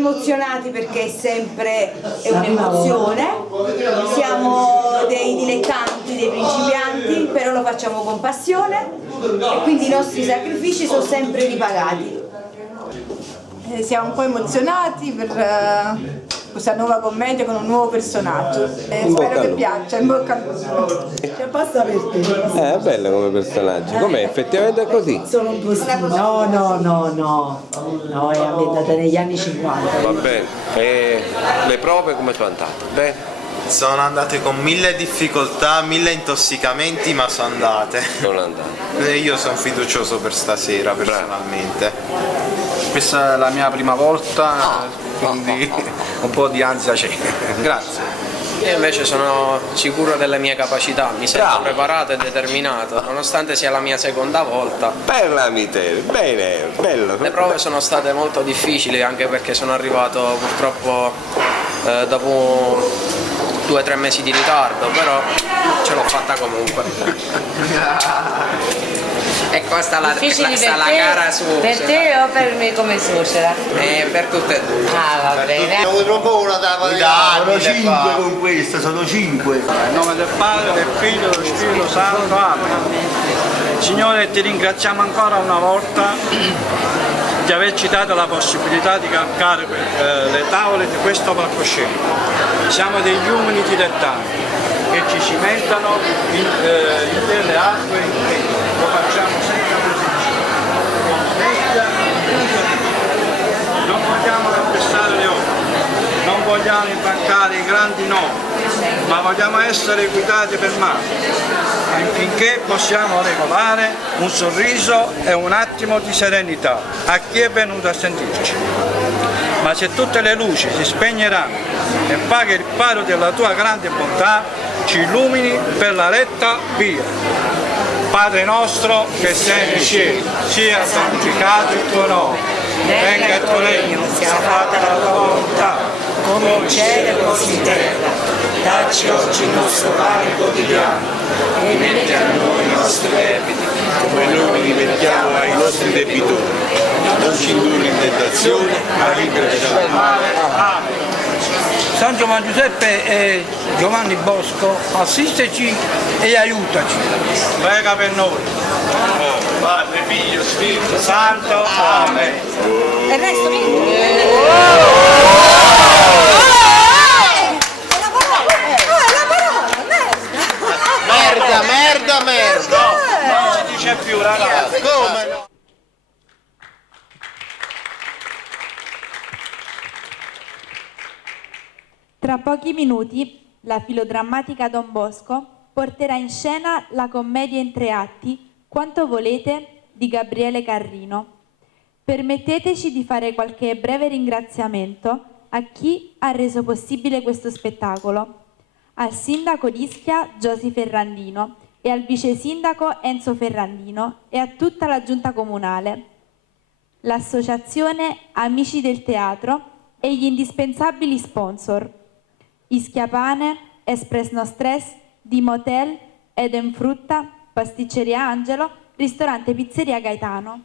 emozionati perché è un'emozione, siamo dei dilettanti, dei principianti, però lo facciamo con passione e quindi i nostri sacrifici sono sempre ripagati. Siamo un po' emozionati per questa nuova commedia con un nuovo personaggio. Spero che piaccia, in bocca al lupo. C'è posto per te. È bello come personaggio, com'è? Effettivamente è così. Sono un postino. No, è ambientata negli anni 50. Va bene, e le prove come sono andate? Bene? Sono andate con 1000 difficoltà, 1000 intossicamenti, ma sono andate. Sono andate. E io sono fiducioso per stasera, personalmente. Questa è la mia prima volta, quindi un po' di ansia c'è. Grazie. Io invece sono sicuro delle mie capacità, mi sento preparato e determinato, nonostante sia la mia seconda volta. Bella Mitere, bene, bello. Le prove sono state molto difficili anche perché sono arrivato purtroppo dopo 2 o 3 mesi di ritardo, però ce l'ho fatta comunque. E qua sta la gara su. Per te o per me come suocera? Per tutte e due. Ah, va bene. Non propongo sono 5 con queste, sono 5. In nome del Padre, del Figlio e dello Spirito Santo, amen. Signore, ti ringraziamo ancora una volta di averci dato la possibilità di calcare le tavole di questo palcoscenico. Siamo degli uomini dilettanti che ci cimentano in delle acque interne. Lo facciamo senza posizione, non vogliamo calpestare le opere, non vogliamo imbrancare i grandi nomi, ma vogliamo essere guidati per mano, finché possiamo regolare un sorriso e un attimo di serenità a chi è venuto a sentirci. Ma se tutte le luci si spegneranno e paghi il faro della tua grande bontà, ci illumini per la retta via. Padre nostro che sei nei cieli, sia santificato il tuo nome, venga il tuo regno, sia fatta la tua volontà, Come in cielo così in terra. Dacci oggi il nostro pane quotidiano e rimetti a noi i nostri debiti, come noi rimettiamo ai nostri debitori. Non ci indurre in tentazione, ma liberaci dal male. Amen. San Giovanni Giuseppe e Giovanni Bosco, assisteci e aiutaci. Prega per noi. Padre, Figlio, Spirito Santo. Amen. E il resto Merda. Non si dice più, ragazzi. Come no? Tra pochi minuti la filodrammatica Don Bosco porterà in scena la commedia in 3 atti Quanto volete di Gabriele Carrino. Permetteteci di fare qualche breve ringraziamento a chi ha reso possibile questo spettacolo, al sindaco di Ischia Giosi Ferrandino e al vice sindaco Enzo Ferrandino e a tutta la giunta comunale, l'associazione Amici del Teatro e gli indispensabili sponsor Ischia Pane, Espress No Stress, Dimotel, Eden Frutta, Pasticceria Angelo, Ristorante Pizzeria Gaetano.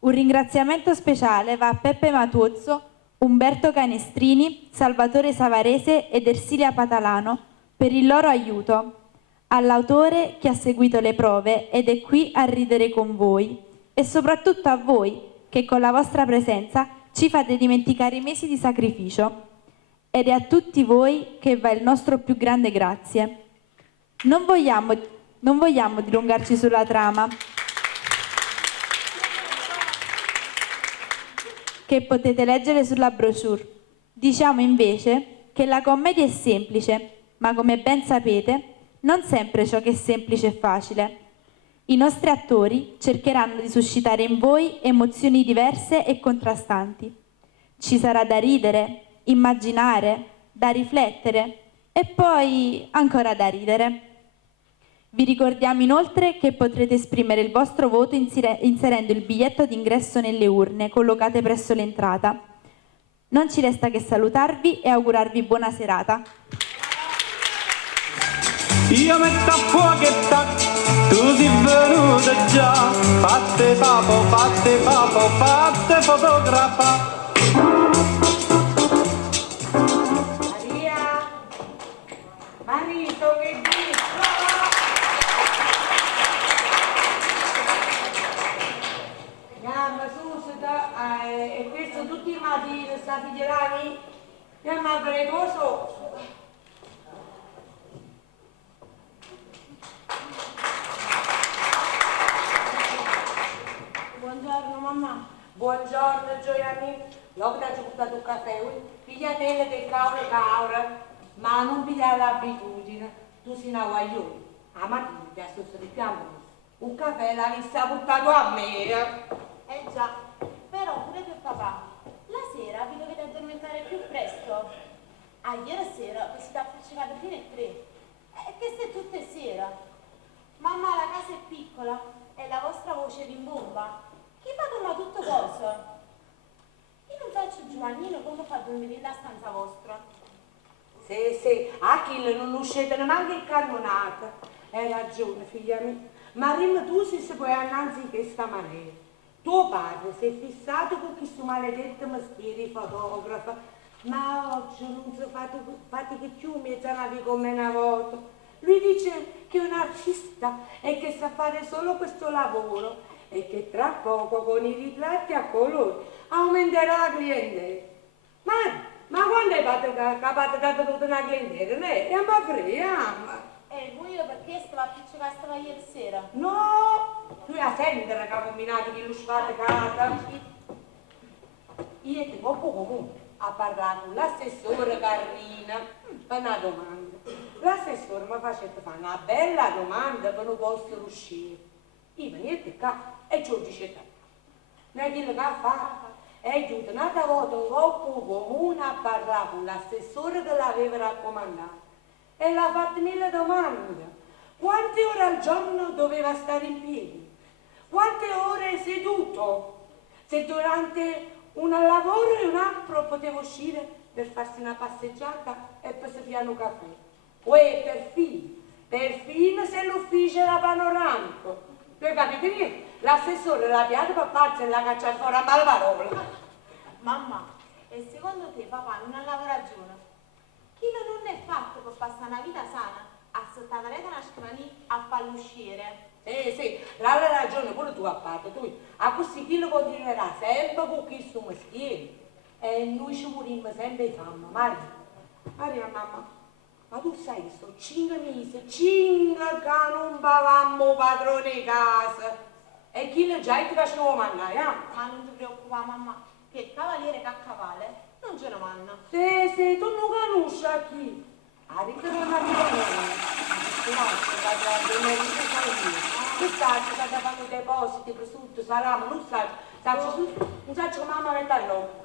Un ringraziamento speciale va a Peppe Matuzzo, Umberto Canestrini, Salvatore Savarese ed Ersilia Patalano per il loro aiuto, all'autore che ha seguito le prove ed è qui a ridere con voi e soprattutto a voi che con la vostra presenza ci fate dimenticare i mesi di sacrificio. Ed è a tutti voi che va il nostro più grande grazie. Non vogliamo dilungarci sulla trama, che potete leggere sulla brochure. Diciamo invece che la commedia è semplice, ma come ben sapete, non sempre ciò che è semplice è facile. I nostri attori cercheranno di suscitare in voi emozioni diverse e contrastanti. Ci sarà da ridere, immaginare, da riflettere e poi ancora da ridere. Vi ricordiamo inoltre che potrete esprimere il vostro voto inserendo il biglietto d'ingresso nelle urne collocate presso l'entrata. Non ci resta che salutarvi e augurarvi buona serata. Io metto a fuoco e tac, tu sei venuta già, fatte papo, fatte fotografa. riso, che dico? Mamma, susita, e questo tutti i mattini sta figliolani? Mamma, precoso. Buongiorno mamma. Buongiorno Gioia mia. L'ho già portato un caffè, pigliatelle del caura, ma non pigliare l'abitudine. Tu sei una guaglione. A mattina ti associo di piano. Un caffè l'ha vista portato a me. Già, però pure per papà, la sera vi dovete addormentare più presto. A ieri sera vi siete appiccicati fino alle 3. E che se tutte sera. Mamma, la casa è piccola e la vostra voce rimbomba. Chi fa come tutto cosa? Io non faccio Giovannino come fa a dormire nella stanza vostra. Sì, Achille non uscite neanche il cannonata. Hai ragione, figlia mia. Ma rimma tu si puoi annanzi in questa maniera. Tuo padre si è fissato con questo maledetto mestiere fotografo, ma oggi non si fate più mezzanavi come una volta. Lui dice che è un artista e che sa fare solo questo lavoro e che tra poco con i ritratti a colori aumenterà la clientela. Ma quando hai dato tutta una clientela? È un po' frea. E voi perché stava appiccicata ieri sera? No! Tu a sentire che ha combinato che lo sfaticata. Io ti poco comunque a parlare con l'assessore Carrina per una domanda. L'assessore mi faceva fare una bella domanda per non posso uscire. Io niente qua e Giorgio c'è stato. Non è quello che ha fatto. È giunto un'altra volta un corpo comune a parlare con l'assessore che l'aveva raccomandato. E l'ha fatto 1000 domande. Quante ore al giorno doveva stare in piedi? Quante ore seduto? Se durante un lavoro e un altro poteva uscire per farsi una passeggiata e poi si piano un caffè. Perfino se l'ufficio era panoramico. Tu hai capito niente? L'assessore l'ha piato per pazzo e l'ha cacciato fuori a malaparola. Mamma, e secondo te papà non ha lavorato? Chi non è fatto per passare una vita sana a sottare una scrivania a fare l'usciere? Sì, l'ha ragione pure tu a parte, tu. A così chi lo continuerà sempre con questo mestiere. E noi ci morimmo sempre di fame, Maria, mamma, ma tu sai, sono 5 mesi, 5 che non pagavamo padrone di casa. E chi lo già ti faceva mandare, Ma non ti preoccupare, mamma, che il cavaliere che a cavallo non ce lo manna. Sì, tu non conosci a chi? A ritornare a che sta fanno depositi, prosciutto, salame, non so come mamma mette all'opera.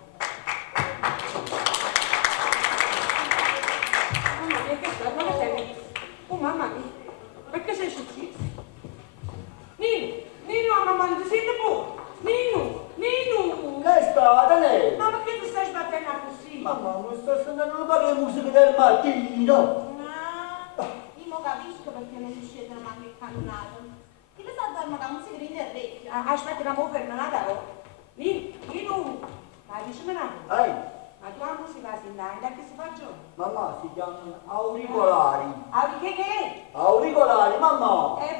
Mamma mia, che sta? Non sei? Oh mamma mia, perché sei successo? Nino, mamma, non ti senti buono? Nino! Che è stata lei? Ma perché ti stai sbattendo così? Mamma, non sto sentendo le musiche del mattino. Io mo capisco perché non riuscite a mangiare il cannonato. Chi lo sa dormo che la musica rende il orecchio? Aspetta che mi fermo una parola. Nino, ma dicimi una cosa. Ma tu la musica si da che si fa giorno? Mamma, si chiamano auricolari. Che? Auricolari, mamma. Vabbè,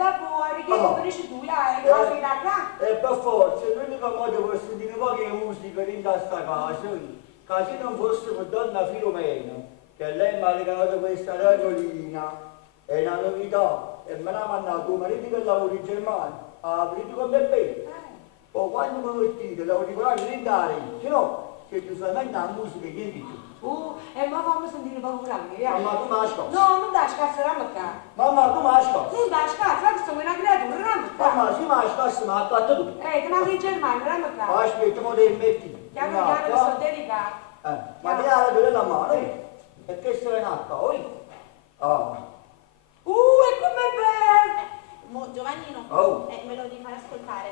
che come dici tu, è quasi da qua. E per forza, l'unico modo per sentire poche musiche in questa casa, che se non fosse per donna Filomena, che lei mi ha regalato questa radiolina, è una novità, e me l'ha mandato tuo marito che lavora in Germania, ha avuto con me bene. Poi quando mi mettete l'auricolare rindare, se no, che tu sai mai la musica che niente più. E ma fammi sentire paura mia. Mamma, tu mi ascolti. No, non dai scazzo, ramacca. Mamma, tu mi ascolti. Non dai scazzo, che sono una creatura, ramacca. Mamma, se mi ascolti, mi ha fatto tu. Ti manchi in Germania, ramacca. Aspetta, mo devi mettere. Piano che sono delicato. Ma ti dà la mano, e che sei in acqua, E com'è bello! Mo Giovannino, me lo devi fare ascoltare.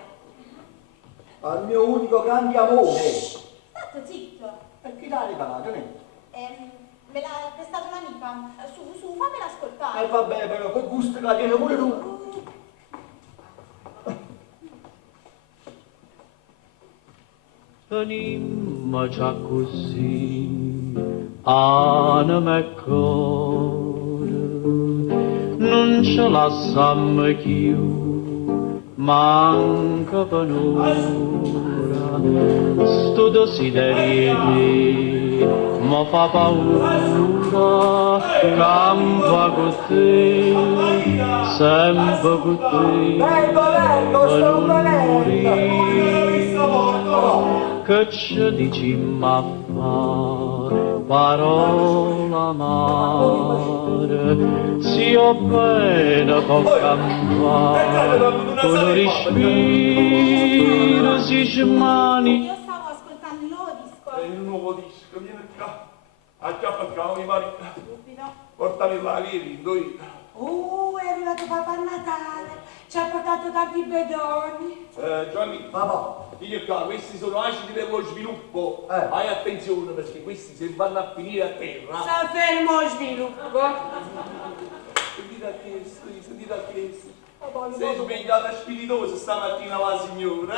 Al mio unico grande amore. State zitto. E chi l'ha regalato, Me l'ha prestato un'amica. Su, fammela ascoltare. Vabbè, però che gusto che tiene pure tu. Venimmo già così, anima e cuore. non ce la sammo più, manca per ora, sto desiderio mi fa paura, campa con te, sempre con te, per non morire, che ci dici ma fare, parola amare, si ho bene può campare, con un respiro si smani. Io stavo ascoltando il nuovo disco. Il nuovo disco, vieni qua. Acchiappa mi pare. Subito. Portami la via, dove? È arrivato Papà Natale. Ci ha portato tanti bedoni. Gianni, papà, io qua, questi sono acidi per lo sviluppo. Hai attenzione perché questi se vanno a finire a terra. Sta fermo lo sviluppo. Sentite a chiesto. Sei svegliata spiritosa stamattina la signora,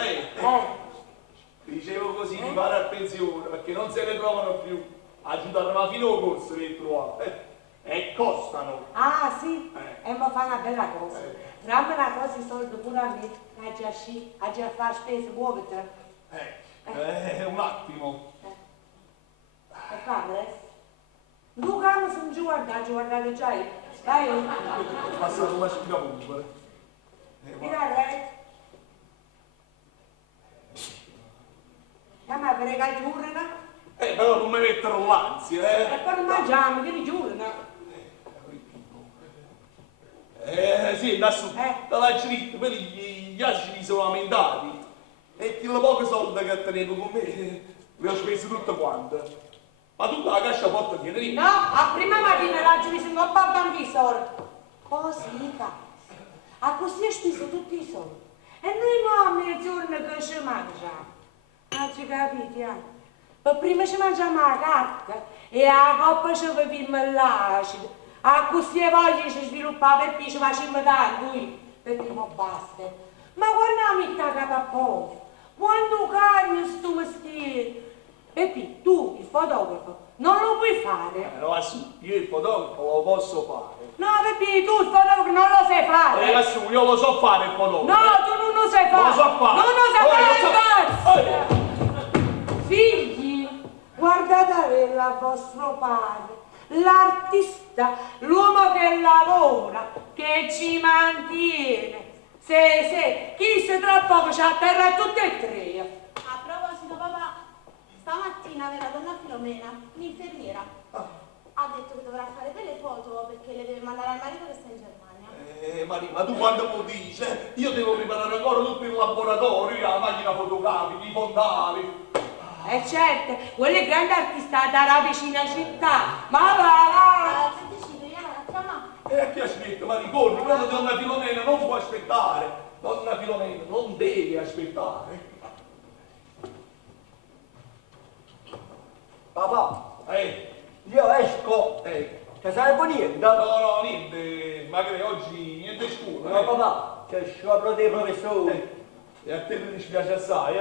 Dicevo così, di fare attenzione, perché non se ne trovano più. Aiutarmi fino a corso per trovare. E costano. Ah, sì? E mi fa una bella cosa. Dammi una cosa i soldi pure a me. Oggi a fare spese, muovete. Un attimo. E fare? Luca, mi sono giù guardate già io. Dai. Passa una spina pure. Mira, ma per regali giurano? Però non mi mettono l'ansia, E poi non mangiamo, che li giurano? Sì, da su, dalla scritta, quelli gli acidi sono aumentati. E quelle poche soldi che tenevo con me, le ho spese tutte quante. Ma tu la cascia porta dietro? No, a prima mattina l'aggi mi sembra un po' bambisore. Così, a così hai speso tutti i soldi. E noi mo a mezzogiorno che ci mangiamo. Non ci capite, Per prima ci mangiamo la carta e a coppa ci beviamo l'acido. A così voglia ci sviluppava e poi ci facciamo tanto, perché non basta. Ma quando mi sta capo a posto, quando cagno sto mestiere, e poi tu, il fotografo, non lo puoi fare. No, io il fotografo lo posso fare. No, perché tu il fotografo non lo sai fare. Lassù, io lo so fare il fotografo. No, tu non lo sai fare. Lo so fare. Non lo sai fare, basta. Figli, guardate a vostro padre, l'artista, l'uomo che lavora, che ci mantiene. Se, chi se troppo che c'ha a terra tutte e tre. A proposito, papà, stamattina la donna Filomena, un'infermiera, ha detto che dovrà fare delle foto perché le deve mandare al marito che sta in Germania. Maria, ma tu quando lo dici? Io devo preparare ancora tutto il laboratorio, la macchina fotografica, i fondali. Certo, quelle grandi artisti da vicina città. Ma va! Che decide, io non chiama. E chi aspetta? Ma ricordi, quando donna Filomena non può aspettare. Donna Filomena non deve aspettare. Papà, io esco. Ti serve niente? No, niente. Magari oggi niente scuola. No, papà, c'è il sciopero dei professori. E a te mi dispiace assai,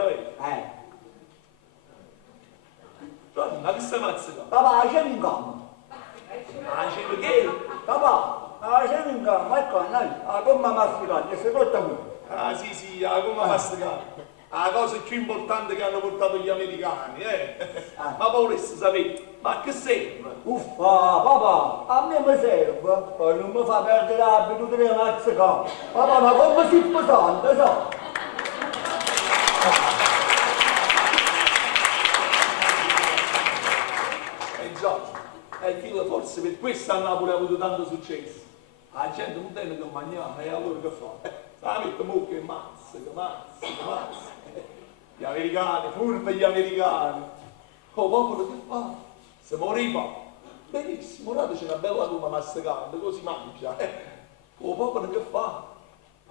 Ma che stai mazzicando? Papà, c'è un campo. C'è che? Papà, c'è un campo, ecco, noi, la gomma masticata, si porta qui. Sì, la gomma masticata. La cosa più importante che hanno portato gli americani, Ma vorresti sapere, ma che serve? Uffa, papà, a me mi serve, poi non mi fa perdere l'abitudine di mazzicare. Papà, ma come si pesante, so? Forse per questo a Napoli ha avuto tanto successo. La gente non tiene che mangiare, e allora che fa? La mette mucca e mazza. Gli americani, furbi gli americani. Oh, popolo che fa? Se moriva. Benissimo, dateci una bella gomma masticante, così mangia. Oh, popolo che fa?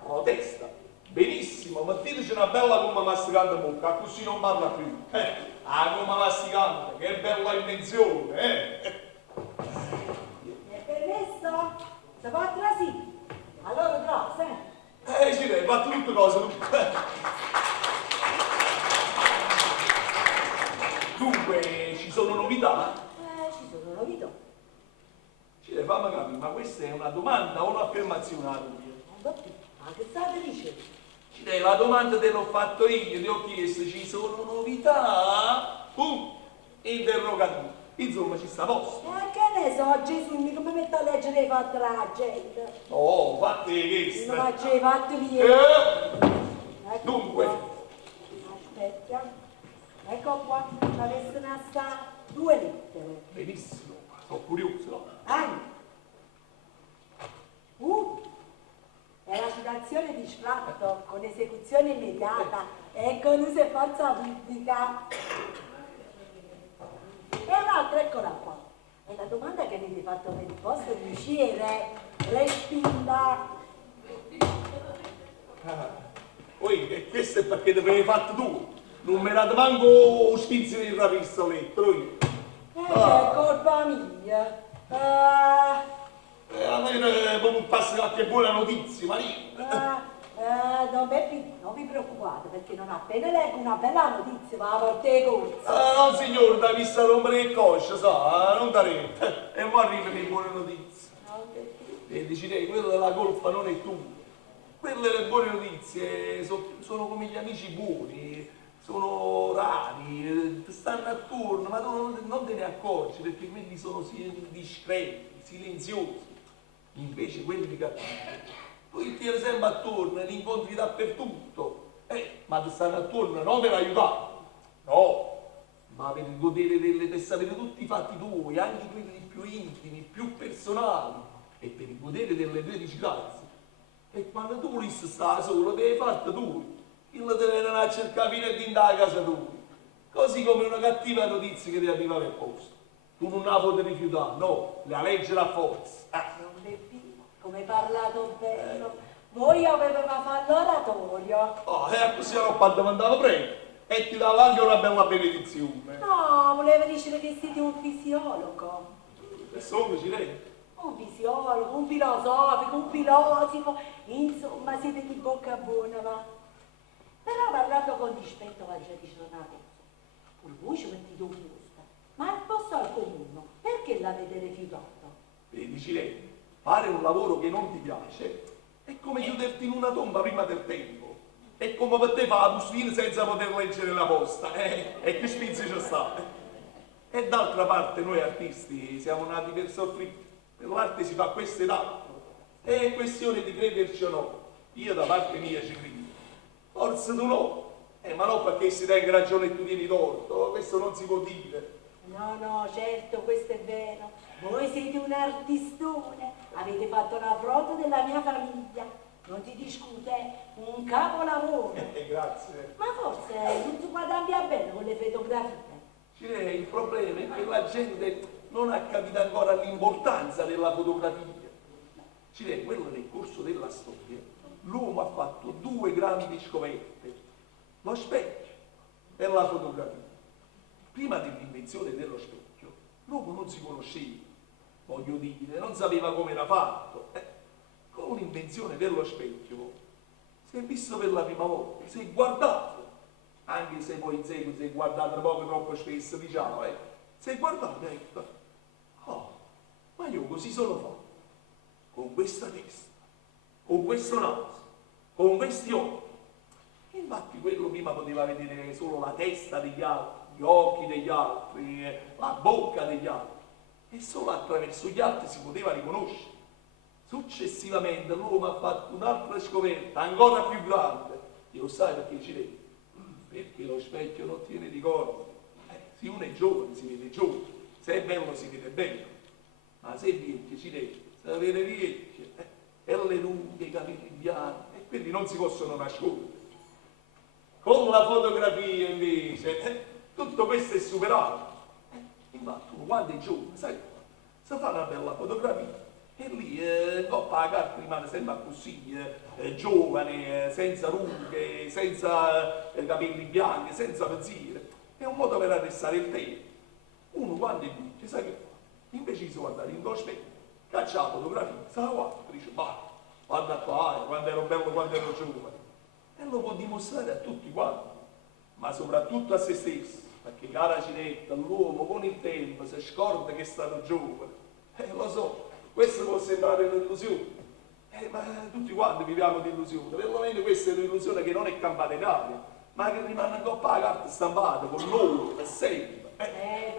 Protesta. Benissimo, metteteci una bella gomma masticante a bocca, così non parla più. La gomma masticante, che bella invenzione, È permesso? Si può trasì? Allora trasa, Ci hai fatto tutte cose, Dunque, ci sono novità? Ci sono novità. Ci fammi capire, ma questa è una domanda o un'affermazione? Ma che state dicendo? La domanda te l'ho fatto io, ti ho chiesto, ci sono novità? Interrogativo. Insomma, ci sta a posto. Ma che ne so, Gesù, mica mi metto a leggere i fatti della gente. No, fatti questo. Non faccio i fatti via. Dunque. Aspetta. Ecco qua, avesse sta 2 lettere. Benissimo, sono curioso. È la citazione di sfratto con esecuzione immediata e con uso e forza pubblica. E un'altra, eccola qua. È la domanda che avete fatto per il posto di uscire. Respinta. Poi, e questo è perché te l'avevi fatto tu. Non me la manco spizio di rapista letto io. È colpa mia. Almeno non passa qualche buona notizia, Maria. Non vi preoccupate, perché non appena leggo una bella notizia ma la porto ai corsi. No signore, da vista rompere il coscio, sa, non darete. E mo arrivano le buone notizie. E dici lei, quello della colpa non è tu. Quelle le buone notizie sono come gli amici buoni, sono rari, stanno attorno, ma tu non te ne accorgi perché quelli sono discreti, silenziosi. Invece quelli cattivi, tu ti tieni sempre attorno e li incontri dappertutto. Ma ti stanno attorno non per aiutare, no, ma per il godere per sapere tutti i fatti tuoi, anche quelli più intimi, più personali, e per il godere delle tue disgrazie. E quando tu volessi stare solo, te hai fatto tu. Il te ne andare a cercare fino a dentro la casa tua. Così come una cattiva notizia che ti arriva per posto. Tu non la puoi rifiutare, no, la legge la forza. Non Beppino, come hai parlato bello. Voi avevate fatto l'oratorio. Così ero qua domandavo prego. E ti dava anche una bella benedizione. No, voleva dire che siete un fisiologo. E sono, Cirene. Un fisiologo, un filosofico, un filosofo, insomma siete di bocca buona, va. Però parlando con rispetto alla gente giornata, pure voi ci mettete un fusta, ma al posto al comune, perché l'avete rifiutato? Dici lei, fare un lavoro che non ti piace è come chiuderti in una tomba prima del tempo. È come per te fare la bustina senza poter leggere la posta, e che spizzi c'è sta. E d'altra parte noi artisti siamo nati per soffrire. Per l'arte si fa questo ed altro. È questione di crederci o no. Io da parte mia ci credo. Forse tu no. Ma non perché si tenga ragione e tu tieni torto. Questo non si può dire. No, certo, questo è vero. Voi siete un artistone. Avete fatto la frode della mia famiglia. Non ti discute, un capolavoro. Grazie. Ma forse non si guadagna bene con le fotografie. Il problema è che la gente non ha capito ancora l'importanza della fotografia. Quello nel corso della storia, l'uomo ha fatto 2 grandi scoperte, lo specchio e la fotografia. Prima dell'invenzione dello specchio, l'uomo non si conosceva, voglio dire, non sapeva come era fatto. Con l'invenzione dello specchio si è visto per la prima volta, si è guardato, anche se poi in seguito si è guardato poco troppo spesso, diciamo, si è guardato e detto, ma io così sono fatto, con questa testa, con questo naso, con questi occhi. Infatti quello prima poteva vedere solo la testa degli altri, gli occhi degli altri, la bocca degli altri, e solo attraverso gli altri si poteva riconoscere. Successivamente l'uomo ha fatto un'altra scoperta, ancora più grande. E lo sai perché ci vede? Perché lo specchio non tiene ricordi. Se uno è giovane si vede giovane, se è bello si vede bello, ma se è vecchio ci vede, se avere vecchio, e le lunghe, i capelli bianchi, e quelli non si possono nascondere. Con la fotografia invece, tutto questo è superato. Infatti uno quando è giovane, sai, si fa una bella fotografia, e lì coppa la carta rimane sempre così, giovane, senza rughe, senza capelli bianchi, senza pensiero. È un modo per arrestare il tempo. Uno quando è vecchio, sai che fa? Invece di guardare in specchio, caccia la fotografia, se la guarda, dice, guarda qua, quando ero bello, quando ero giovane. E lo può dimostrare a tutti quanti, ma soprattutto a se stesso, perché cara Cinetta, l'uomo con il tempo si scorda che è stato giovane. Lo so, Questo può sembrare un'illusione, ma tutti quanti viviamo di illusione, perlomeno questa è un'illusione che non è campata in aria, ma che rimane ancora la carta stampata con loro per sempre.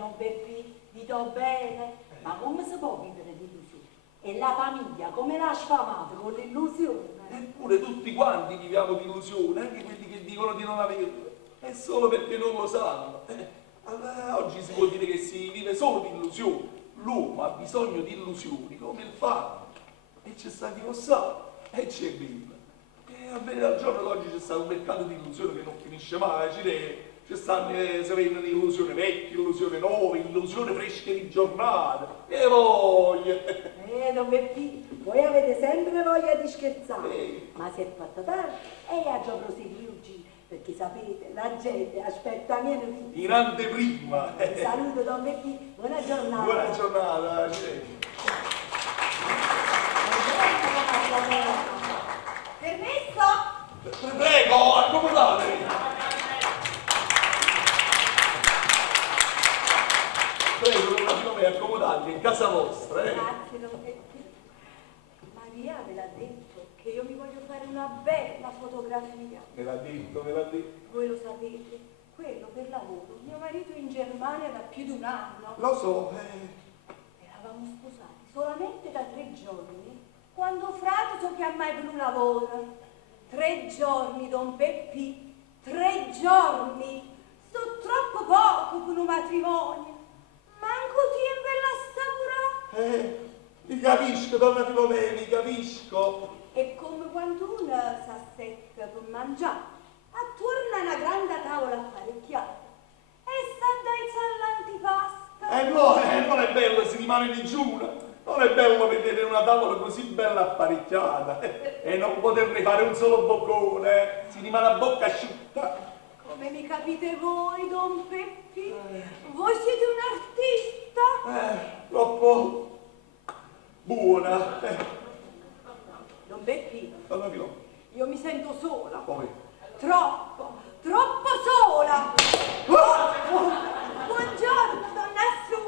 Don Beppì, vi do bene, ma come si può vivere di illusione? E la famiglia come l'ha sfamata con l'illusione? Eppure tutti quanti viviamo di illusione, anche quelli che dicono di non averla, è solo perché non lo sanno. Allora, oggi si può dire che si vive solo di illusioni. L'uomo ha bisogno di illusioni come il farmaco, e c'è sta di Rossano, e c'è Bill. E a vedere al giorno d'oggi c'è stato un mercato di illusioni che non finisce mai, ci stanno, si vendono illusioni vecchie, illusioni nuove, illusioni fresche di giornata, e voglia! Don Beppì, voi avete sempre voglia di scherzare, ma si è fatta tardi e ha già proseguito il giro, perché sapete, la gente aspetta mia notizia. In anteprima! Saluto Don Beppì, buona giornata! Buona giornata! Permesso? Prego, accomodatevi! Prego, accomodatevi in casa vostra, Grazie, Don Beppì. Maria ve l'ha detto che io mi voglio fare una bella fotografia. Me l'ha detto, me l'ha detto. Voi lo sapete, quello per lavoro. Mio marito è in Germania da più di un anno. Lo so, Eravamo sposati solamente da 3 giorni, quando frate so che ha mai più lavoro. 3 giorni, Don Beppì, 3 giorni. Sto troppo poco per un matrimonio. Manco tempo l'assaporare. Mi capisco, donna Filomena, mi capisco. È come quando uno s'assetta per mangiare, attorno a una grande tavola apparecchiata e sta all'antipasta. Non è bello, si rimane digiuna. Non è bello vedere una tavola così bella apparecchiata e non poterne fare un solo boccone, si rimane a bocca asciutta. Come mi capite voi, Don Peppi? Voi siete un artista? Troppo buona. Don Peppi, Donna Filomena. io mi sento sola. Poi. Troppo sola. Buongiorno, donna Su.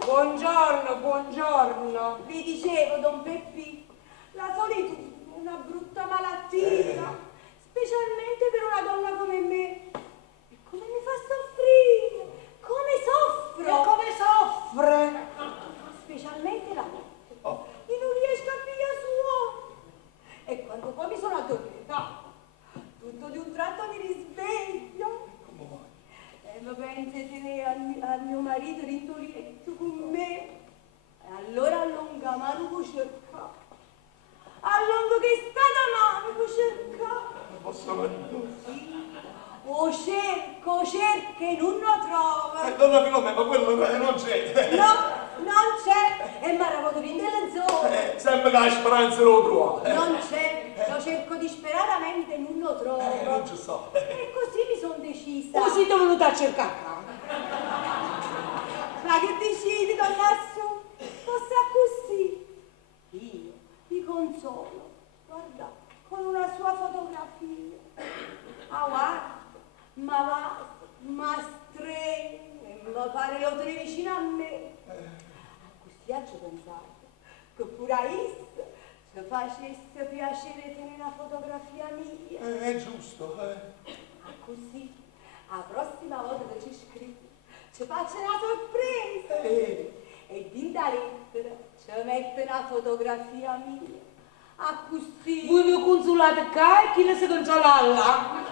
Buongiorno. Vi dicevo, Don Peppi, la solitudine è una brutta malattia, specialmente per una donna come me. E come mi fa soffrire? Come soffro? E come soffre? Specialmente la notte. Io non riesco a pigliare suono. E quando poi mi sono addormentata, tutto di un tratto mi risveglio. Ma pensate al mio marito rintorietto con me. E allora allunga mano può cercare. Allungo che sta da mano può cercare. Posso marito? O cerco e non lo trovo. Donna Filomena, ma quello non c'è. No, non c'è. E mi arrivo di prendere le zone. Sempre che la speranza lo trova. Non c'è. Lo cerco disperatamente e non lo trovo. Non ci sto. E così mi sono decisa. Così è venuta a cercare. Ma che decidi, donna Su? Fosse così. Io mi consolo, guarda, con una sua fotografia. Ah, guarda, ma strenge, mi pare lo tre vicino a me. Così ho pensato che pure a essa se facesse piacere tenere una fotografia mia. È giusto, Così, la prossima volta che ci scrivi, ci faccio una sorpresa. E in da lettera ci mette una fotografia mia. Così. Voi vi consolate qua e chi le si consola là?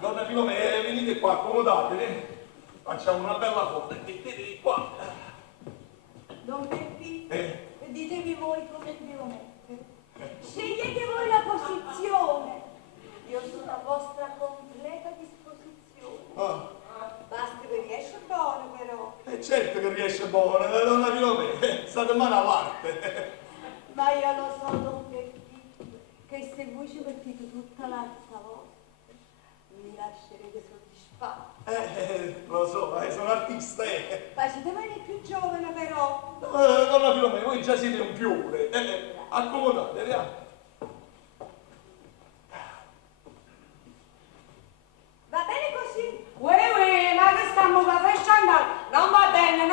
Donna Filomena, venite qua, accomodatevi. Facciamo una bella foto. Mettetevi qua. Don Peppi, ditevi voi come devo mettere. Scegliete voi la posizione. Io sono a vostra completa disposizione. Basta che riesce buono però. Certo che riesce buona, donna Filomena. State mano all'arte. Ma io lo so, Don Peppi, che se voi ci mettete tutta l'alza vostra, mi lascerete soddisfatto. Lo so, sono artista. Facete bene più giovane però. Donna Filomena, voi già siete un fiore. Accomodatevi. Va bene così? Uè, ma che stiamo facendo? Non va bene,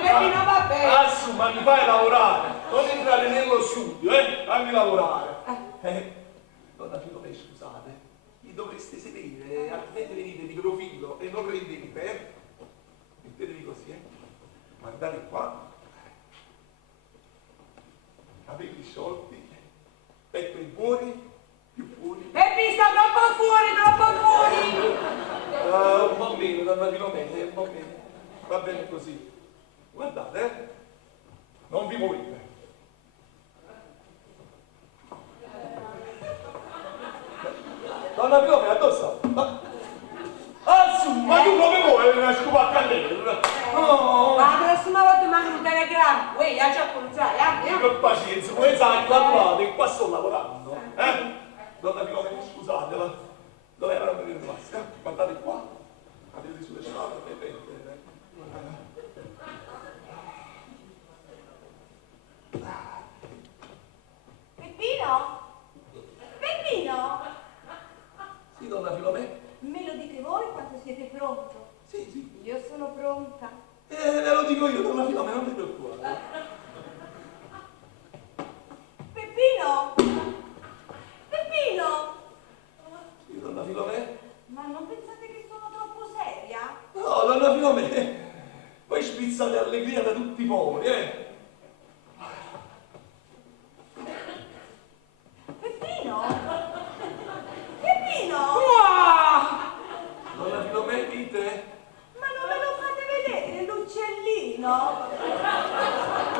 Peppi, non va bene. Assu, ma mi fai lavorare. non entrare nello studio, fammi lavorare. Donna Filomena, scusate, mi dovreste sedere, altrimenti venite di profilo e non rendete, Mettetevi così, guardate qua. Capelli sciolti, petto in fuori, più fuori. Peppi, sta troppo fuori, troppo fuori! Un po' meno, donna Filomena, un po' meno. Va bene così. Guardate, non vi muovete. Donna Filomena, addosso? Ma tu come vuoi una scopacca a lei? No! Ma la prossima volta mando un telegramma, uè, ya già punzare, Per pazienza, come sai, qua sto lavorando, Donna Filomena, scusate, ma dove erano le rimaste? Guardate qua, avete sulle spalle, Peppino? Peppino? Sì, donna Filomena? Me lo dite voi quando siete pronto? Sì. Io sono pronta. Ve lo dico io, donna Filomena, non ti preoccupare. Peppino? Peppino? Sì, donna Filomena? Ma non pensate che sono troppo seria? No, donna Filomena, voi spizzate allegria da tutti i pori, Peppino? Peppino? Donna Filomena, dite? Ma non me lo fate vedere l'uccellino?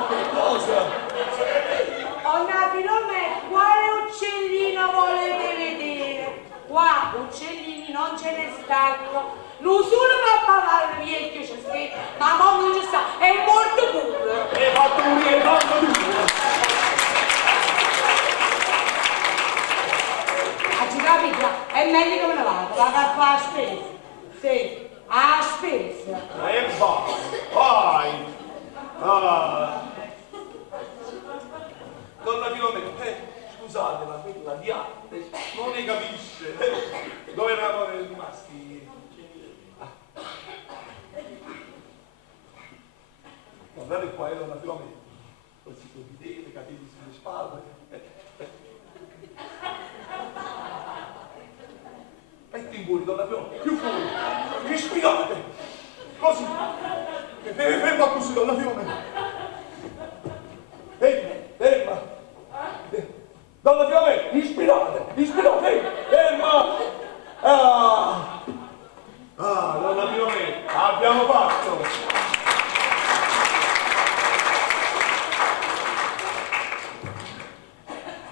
Che cosa? Donna Filomena, quale uccellino volete vedere? Qua uccellini non ce ne stanno. L'usulo va a pavare vecchio c'è scritto, ma mo non ci sta, è morto pure. Hai fatto morire tanto tu! È meglio che me ne vado, vado a fare a spesa. Sì, a spesa. E vai! Donna Filomena, scusate, ma quella di arte non ne capisce. Dove eravamo rimasti? Guardate qua, donna Filomena. Così con i denti, capelli sulle spalle. Metti in fuori, donna Filomena, più fuori. Respirate. Così. Ferma così, donna Filomena. Ferma. Donna Filomena, ispirate, ferma. Donna Filomena, abbiamo fatto.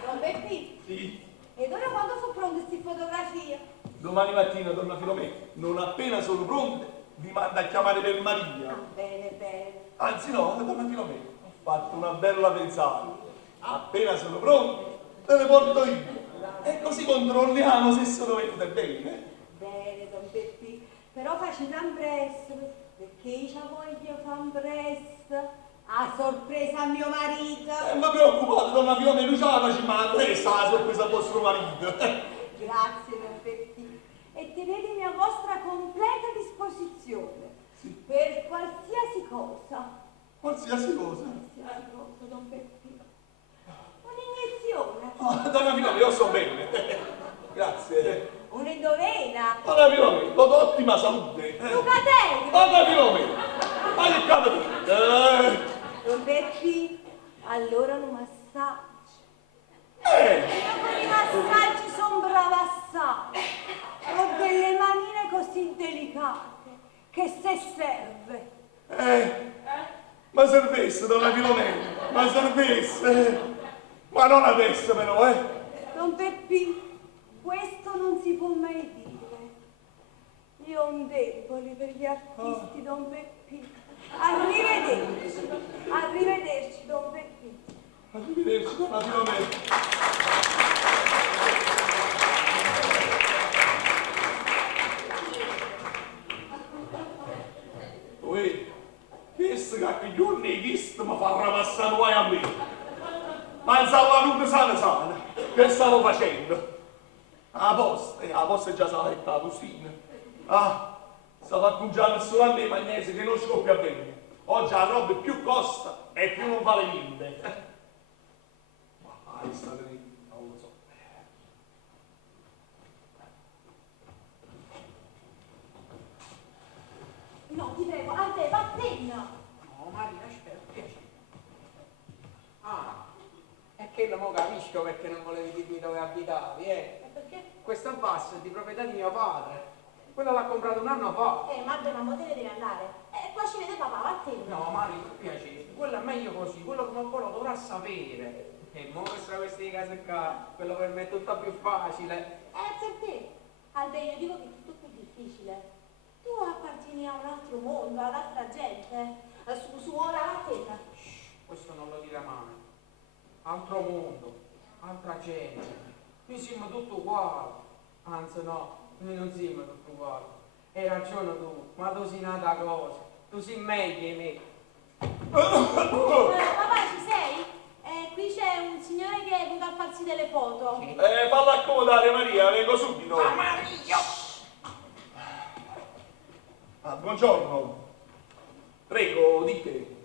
Don Beppi? Sì. Ed ora quando sono pronte queste fotografie? Domani mattina, donna Filomena, non appena sono pronte, vi manda a chiamare per Maria. Bene, bene. Anzi no, donna Filomena, ho fatto una bella pensata. Appena sono pronte, te le porto io. E così controlliamo se sono venute bene. Bene, Don Beppi. Però facete un presto, perché io voglio fare un presto. A sorpresa a mio marito. Non vi preoccupate, donna Filomena, lui ce la facciamo la presa la sorpresa al vostro marito. Grazie, Don Beppi. E tenetemi a vostra completa disposizione. Sì. Per qualsiasi cosa. Qualsiasi cosa? Qualsiasi cosa, Don Beppi. Un'iniezione. Donna Filomena, io sto bene. Grazie. Un'endovena. Donna Filomena, ho ottima salute. Lucatelli. Donna Filomena, ma che capito? Don Beppi, allora un massaggio. Io con i massaggi sono brava assai. Ho delle manine così delicate che se serve. Ma servesse, donna Filomena, ma servesse. Ma non adesso però, Don Beppi, questo non si può mai dire. Io ho un debole per gli artisti, Don Beppi. Arrivederci. Arrivederci, Don Beppi. Arrivederci, donna Filomena. Uè, questo cacchiglione di questo mi fa ramassare guai a me. Ma in salute sana, che stavo facendo? A posta già stava letta la bustina. Stavo accugiando solo a me magnese che non scoppia bene. Oggi la roba più costa e più non vale niente. sta lì? Non lo so. No, ti prego, Albe, vattene! No, Marina, aspetta, piacere. Ah, è che mo capisco perché non volevi dirmi dove abitavi, eh? E perché? Questa bassa è di proprietà di mio padre. Quello l'ha comprato un anno fa. Madre, ma te ne devi andare. Qua ci vede papà, vattene! No, Marina, per piacere. Quello è meglio così, quello come un po' lo dovrà sapere. E mo queste case qua, quello per me è tutto più facile. Per te. Albe, io dico che è tutto più difficile. Tu appartieni a un altro mondo, ad altra gente. Su ora vattene. Questo non lo dire mai. Altro mondo, altra gente. Noi siamo tutti uguali. Anzi no, noi non siamo tutti uguali. Hai ragione tu, ma tu sei nata cosa. Tu sei meglio di me. Papà, ci sei? Qui c'è un signore che è venuto a farsi delle foto. Falla accomodare Maria, vengo subito. Ma Maria! Buongiorno. Prego, dite.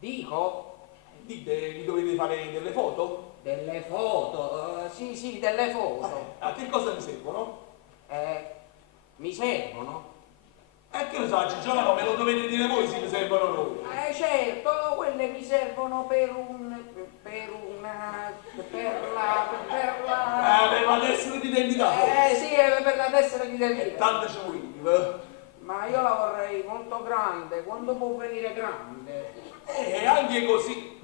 Dico? Dite, vi dovete fare delle foto? Delle foto? Sì, delle foto. A che cosa vi servono? Mi servono? Che lo so, Gigiano, me lo dovete dire voi se mi servono loro. Certo, quelle mi servono per la tessera di identità. Sì, per la tessera di identità. Tanto ci vuole. Ma io la vorrei molto grande, quando può venire grande? Anche così.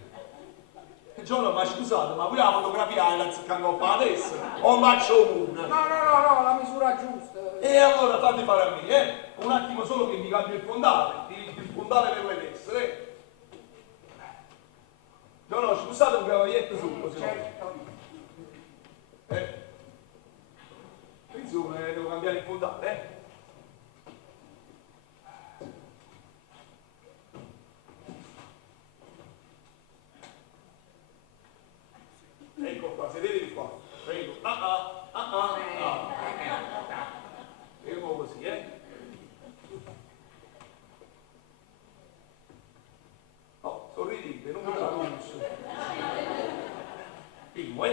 Giorno, ma scusate, ma pure la fotografia è la ziccangoppa la tessera? O faccio una? No, la misura giusta. E allora fate fare a me, un attimo solo che mi cambio il fondale, il fondale per le tessere. No, scusate un cavalietto su, così. Certo. Insomma, devo cambiare il fondale, Ecco qua, sedetevi qua, prego. Fermo così, No, sorridete, non mi traduco. Fermo,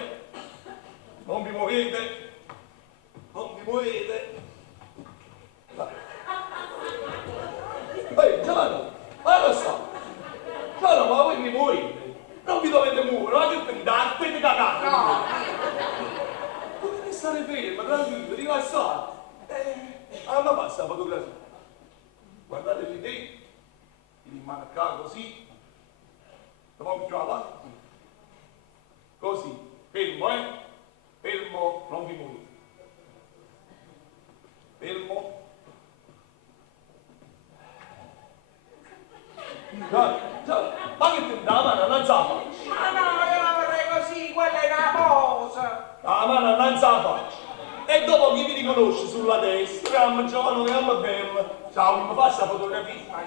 Non vi muovete. Non vi muovete. Giovanni, ma lo so. Giovanni, ma voi mi muovete. Non vi dovete muovere, ma che fate? Aspetta cagate! No! Dovete stare fermi, tranquillo, rilassati. Allora passa la fotografia. Guardate lì dentro, vi rimarca così. Dopo più avanti. Così, fermo, Fermo, non vi muovete. Fermo. Già, ma che te la mano innanzi alla faccia? Ma no, io la vorrei così, quella è una posa. La mano innanzi alla faccia. E dopo chi vi riconosce sulla destra, Giovanni, è bella. Ciao, mi faccia la fotografia.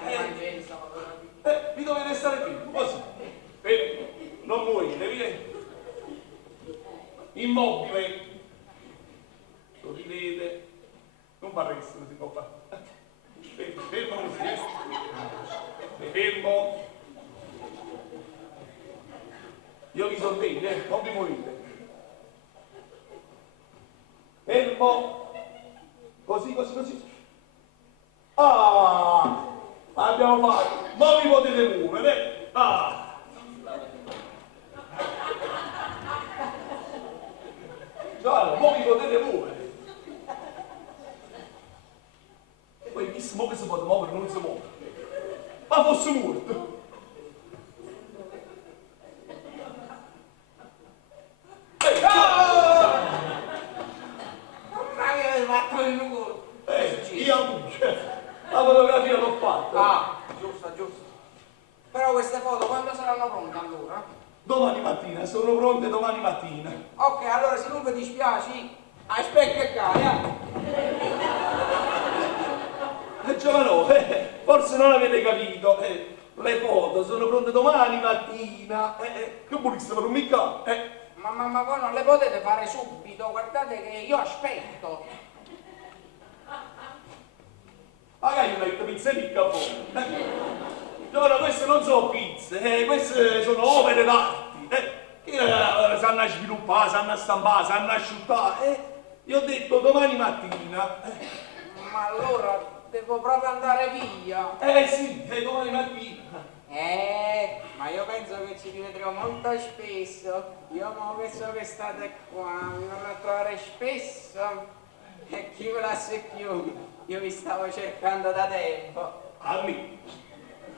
Vi dovete stare fermi, così. Fermi, non muovete, via. Immobile. Sorridete. Non fa resto, non si può fare. Fermo così, Fermo. Io vi sorveglio, non vi muovete. Fermo. Così. Abbiamo fatto. Ma vi potete muovere, Già, ma vi potete muovere. E poi chi si muove si può muovere, non si muove. Ma fosse morto. La fotografia l'ho fatta. Giusto. Però queste foto quando saranno pronte allora? Domani mattina, sono pronte domani mattina. Ok, allora se non vi dispiaci, aspetta che caia. Giovano, forse non avete capito. Le foto sono pronte domani mattina. Che buonissimo, non mi ca. Ma voi non le potete fare subito, guardate che io aspetto. Magari una pizza di capo. Giovano, queste non sono pizze, queste sono opere d'arte. sanno a sviluppare, sanno a stampare, sanno a asciuttare. Io ho detto domani mattina. Ma allora devo proprio andare via. Sì, è domani mattina. Ma io penso che ci rivedremo molto spesso. Io mo che so che state qua, mi vorrò trovare spesso. E chi me la sa più? Io vi stavo cercando da tempo. A me?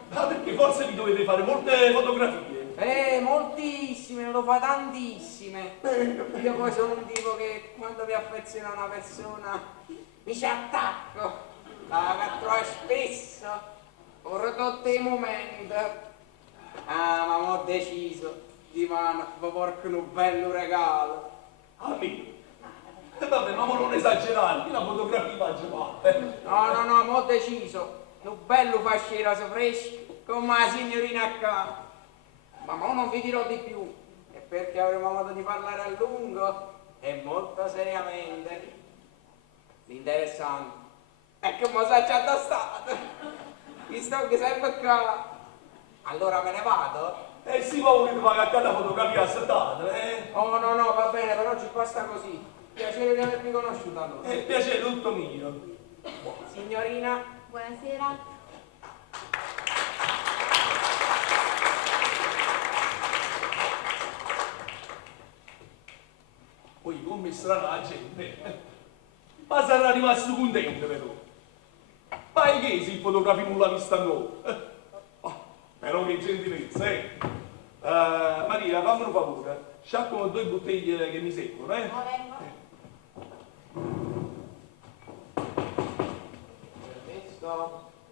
Ma perché forse vi dovete fare molte fotografie? Moltissime, ne lo fa tantissime. Io poi sono un tipo che quando mi affeziona a una persona mi ci attacco. La trovo spesso, ora tutti i momenti. Ma mo ho deciso, di mano, vi porco un bello regalo. A me? Vabbè, ma non esagerare, la fotografia faccio male. No, mo ho deciso. Un bello fascinoso fresco, come la signorina accanto. Ma mo non vi dirò di più, è perché avremo modo di parlare a lungo e molto seriamente. L'interessante è che mo sa già da stato. Mi sto che sempre qua. Allora me ne vado? Sì, ma volete fare a cada fotografia assettata, Oh no, va bene, però ci basta così. Piacere di avervi conosciuto allora. Piacere tutto mio. Signorina. Buonasera. Poi come strana la gente. Ma sarà rimasto contento però. Ma che se il fotografo non l'ha vista ancora? Però che gentilezza, Maria, fammi un favore. Sciacquano 2 bottiglie che mi servono,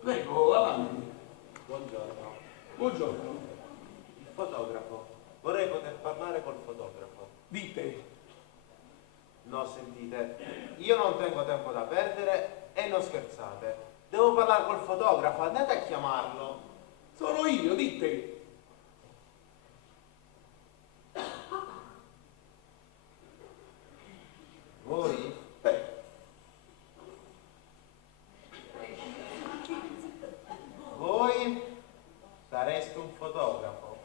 Prego, avanti. Buongiorno. Buongiorno. Il fotografo. Vorrei poter parlare col fotografo. Dite. No, sentite, io non tengo tempo da perdere e non scherzate. Devo parlare col fotografo, andate a chiamarlo. Sono io, dite. Voi? Voi sareste un fotografo.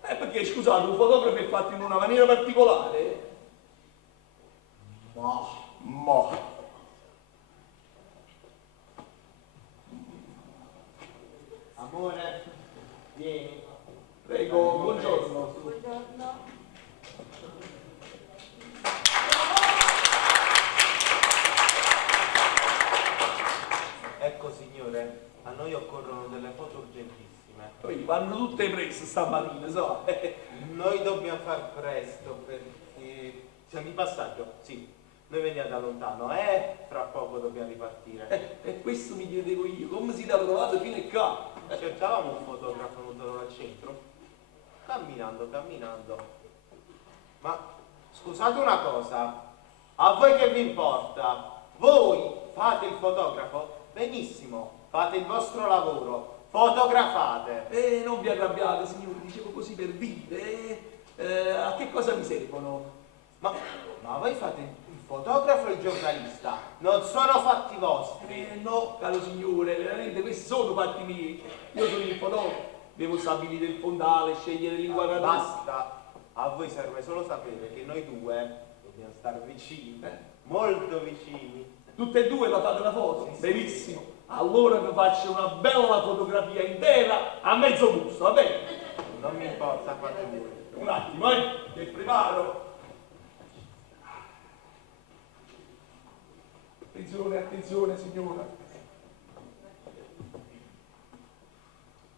Perché scusate, un fotografo è fatto in una maniera particolare? Ma. Amore, vieni. Prego, buongiorno. Buongiorno. Ecco signore, a noi occorrono delle foto urgentissime. Poi vanno tutte prese stamattina, so. Noi dobbiamo far presto perché siamo in passaggio, sì. Noi veniamo da lontano e fra poco dobbiamo ripartire. E questo mi chiedevo io, come si l'ha trovato fino a qua? Cercavamo un fotografo venuto dal centro. Camminando. Ma scusate una cosa, a voi che vi importa? Voi fate il fotografo? Benissimo, fate il vostro lavoro, fotografate. Non vi arrabbiate, signori, dicevo così per dire. A che cosa mi servono? Ma voi fate il fotografo e il giornalista? Non sono fatti vostri. No, caro signore, veramente questi sono fatti miei. Io sono il fotografo, devo stabilire il fondale, scegliere l'inquadratura. Basta, a voi serve solo sapere che noi due dobbiamo stare vicini, molto vicini. Tutte e due la fate la foto? Sì, benissimo. Sì. Allora vi faccio una bella fotografia intera a mezzo busto, va bene? Non mi importa quanto vuoi. Un attimo, che preparo. Attenzione signora.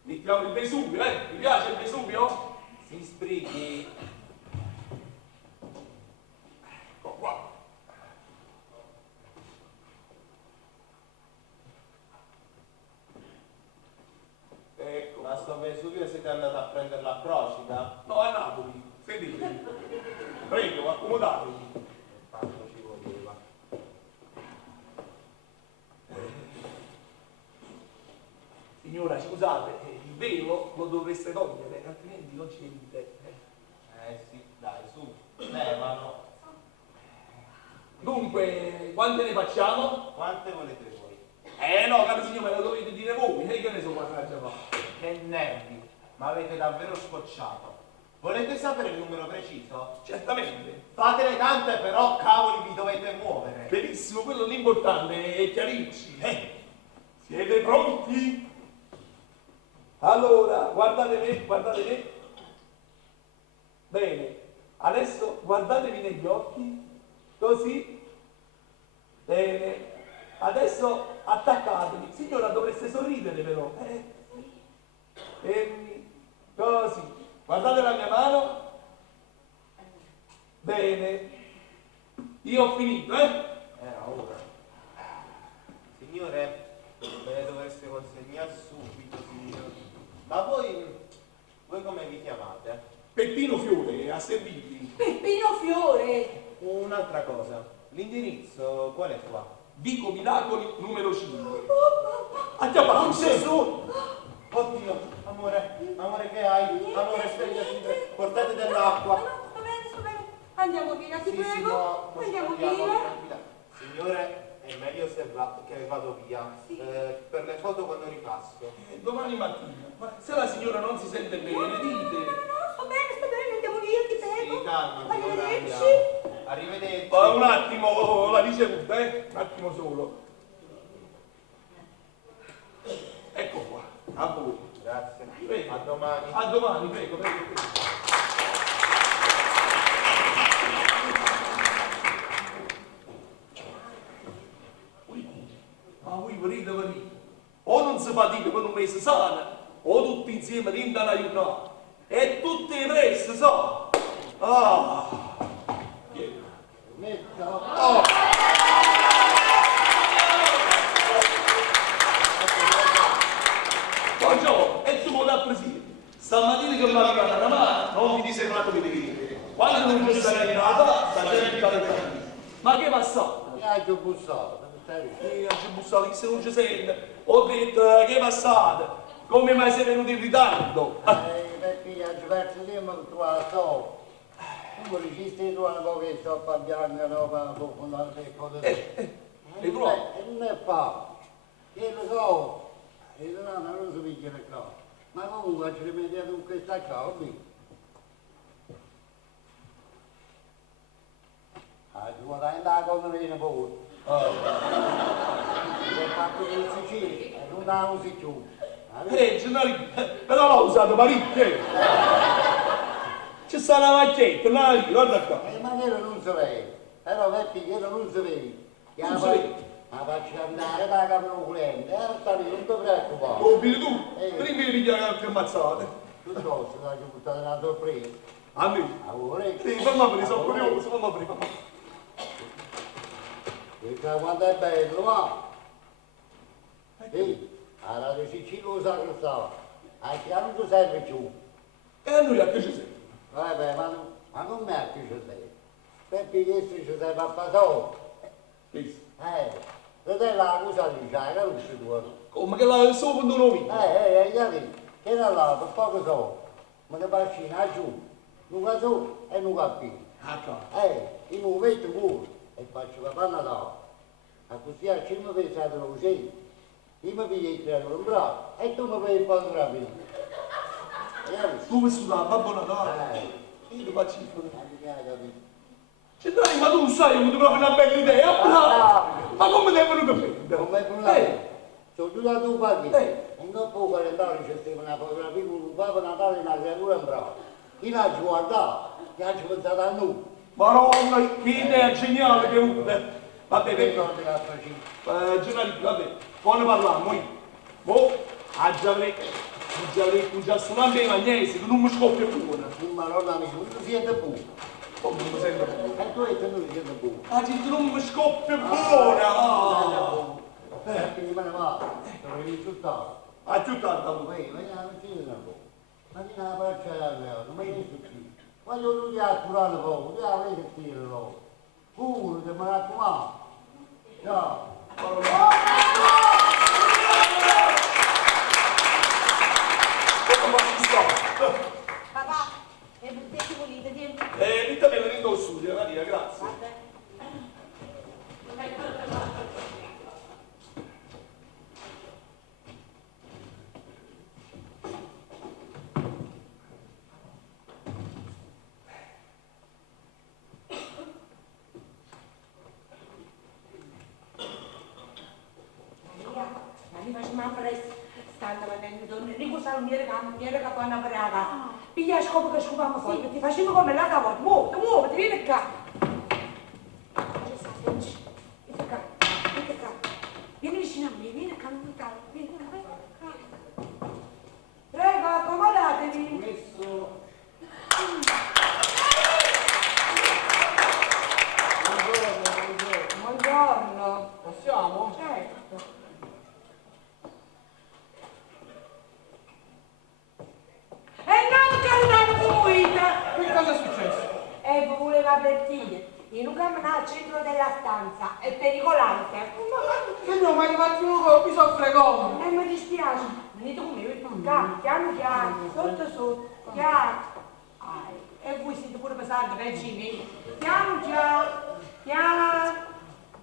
Mettiamo il Vesuvio, Mi piace il Vesuvio? Si sbrighi. Ecco qua. Ecco. Ma sto Vesuvio siete andati a prendere la Procida? No, a Napoli. Sentite. Prego, accomodatevi. Tanto ci voleva. Signora, scusate, il velo lo dovreste togliere, altrimenti non ci venite. Sì, dai, su, levano. Dunque, quante ne facciamo? Quante volete voi? No, caro signore, me lo dovete dire voi, che ne so quante ne fa. Che nervi, ma avete davvero scocciato. Volete sapere il numero preciso? Certamente. Fatene tante, però cavoli vi dovete muovere. Benissimo, quello l'importante è chiarirci. Siete pronti? Allora, guardate me, guardate me. Bene, adesso guardatevi negli occhi, così. Bene, adesso attaccatevi. Signora, dovreste sorridere però. Fermi, così. Guardate la mia mano. Bene, io ho finito, Era ora. Signore, me le dovreste consegnare subito, signore. Ma voi come vi chiamate? Peppino Fiore, a servirvi. Peppino Fiore! Un'altra cosa, l'indirizzo qual è qua? Vico Miracoli numero 5. Andiamo a Gesù! Oddio, amore che hai? Amore, svegliati, portate dell'acqua. Sto bene. Andiamo via, ti Sì, prego. no, Andiamo tranquilla. via. Signore, è meglio che vado via. Per le foto quando ripasso. Domani mattina. Ma se la signora non si sente bene, dite. No, sto bene, andiamo via, ti prego. Sì, calma, Arrivederci. Arrivederci. Un attimo, la ricevuta, un attimo solo. Ecco qua, a voi. Grazie. Prego. A domani. A domani, prego. Ma voi venite. O non si fatica per un mese sano, o tutti insieme rindano aiutare. E tutti i presto, so. Buongiorno, e tu vuoi apprezziare? Stamattina che mi ha arrivata una mano, non mi dice quanto mi devi dire. Quando non ci sarà arrivata, sta gente fa le cose. Ma che passato? Mi ha già bussato. Mi ha già bussato, che se non ci sente. Ho detto, che è passato? Come mai sei venuto in ritardo? Perché ha perso tempo che tu la so. Tu mi registri tu un po' che sto a bianca, roba, con la cose. Non è facile. Io lo so. E non si picchia le cose. Ma comunque ci rimediamo con questa cosa. Ci vuole andare come viene pure. Ho fatto in Sicilia e non la usi più. Però l'ho usato parecchio. C'è sta una macchietta, guarda qua. Ma quello non si vede. Però vedi, quello non si vede. Non si vede? Ma faccio andare da capo cliente, non ti preoccupare. Lo vedi tu? Prima di pigliare anche ammazzate. Tutto cosa, dai, ci ho buttato una sorpresa. A me? A voi? Sì, fammi aprire, sono curioso, fammi aprire. Questa quanto è bello, va? Sì, a Radio Sicilia lo sa che stava. A chi non ti serve più. E a noi a che ci serve? Vabbè, ma non me a chi ci serve. Perché questo ci serve a passato. Se te la cosa dice, la luce tua. Come che la so quando non vi? Che da là, per poco so. Ma ne bacina giù. Non va su e non va più. Io mi metto pure e faccio la panna da. A così al cima pensate lo così. Io mi piglio il treno in braccio e tu mi fai il panno rapido. Tu mi sulla Babbo Natale. Io ti faccio il foto. Cioè dai, ma tu sai, ho avuto proprio una bella idea, ma come ti è venuto a prendere? Come è venuto a prendere? Sono giù da tu paghi. E non può calendario c'è stata una fotografia con un Babbo Natale e una creatura in braccio. Chi l'ha guardato? Chi ha pensato a noi? Maronna, che idea geniale che ho avuto. Vabbè, giornalista, vabbè, poi ne parliamo, mo, già suonando i magnesi, che non mi scoppia più. Maronna mia, non ti siete pure. Come non mi sento più? E tu hai tenuto di siete pure. Gente, non mi scoppia buona. Perché me ne va, sono risultato. A più tardi, vediamo, ci sono un po'. Ma chi non la faccia la mia, non mi visto qui. Voglio lui a curare un po', lui a vedere che tiro. Pure, mi raccomando. Ciao. Papà, e buttati volete di Rita me la rindo studio, Maria, grazie. ma presto. Stanno venendo donne, Enrico Salmiere che vanno per la casa. Piglia scopo che scoppiamo fuori, ti facciamo come l'altra volta. Muoviti, vieni qua. Vieni qua. Vieni vicino a me, vieni qua, vieni qua. Prego, accomodatevi. Messo. Buongiorno. Possiamo? Certo. E non cantare guida! Che cosa è successo? E voleva avvertire, in un cammino al centro della stanza, è pericolante. Signor, ma gli faccio un colpo, soffre come? Mi dispiace, venite con me, piano piano, sotto, piano. E voi siete pure pesanti, vicini. Piano,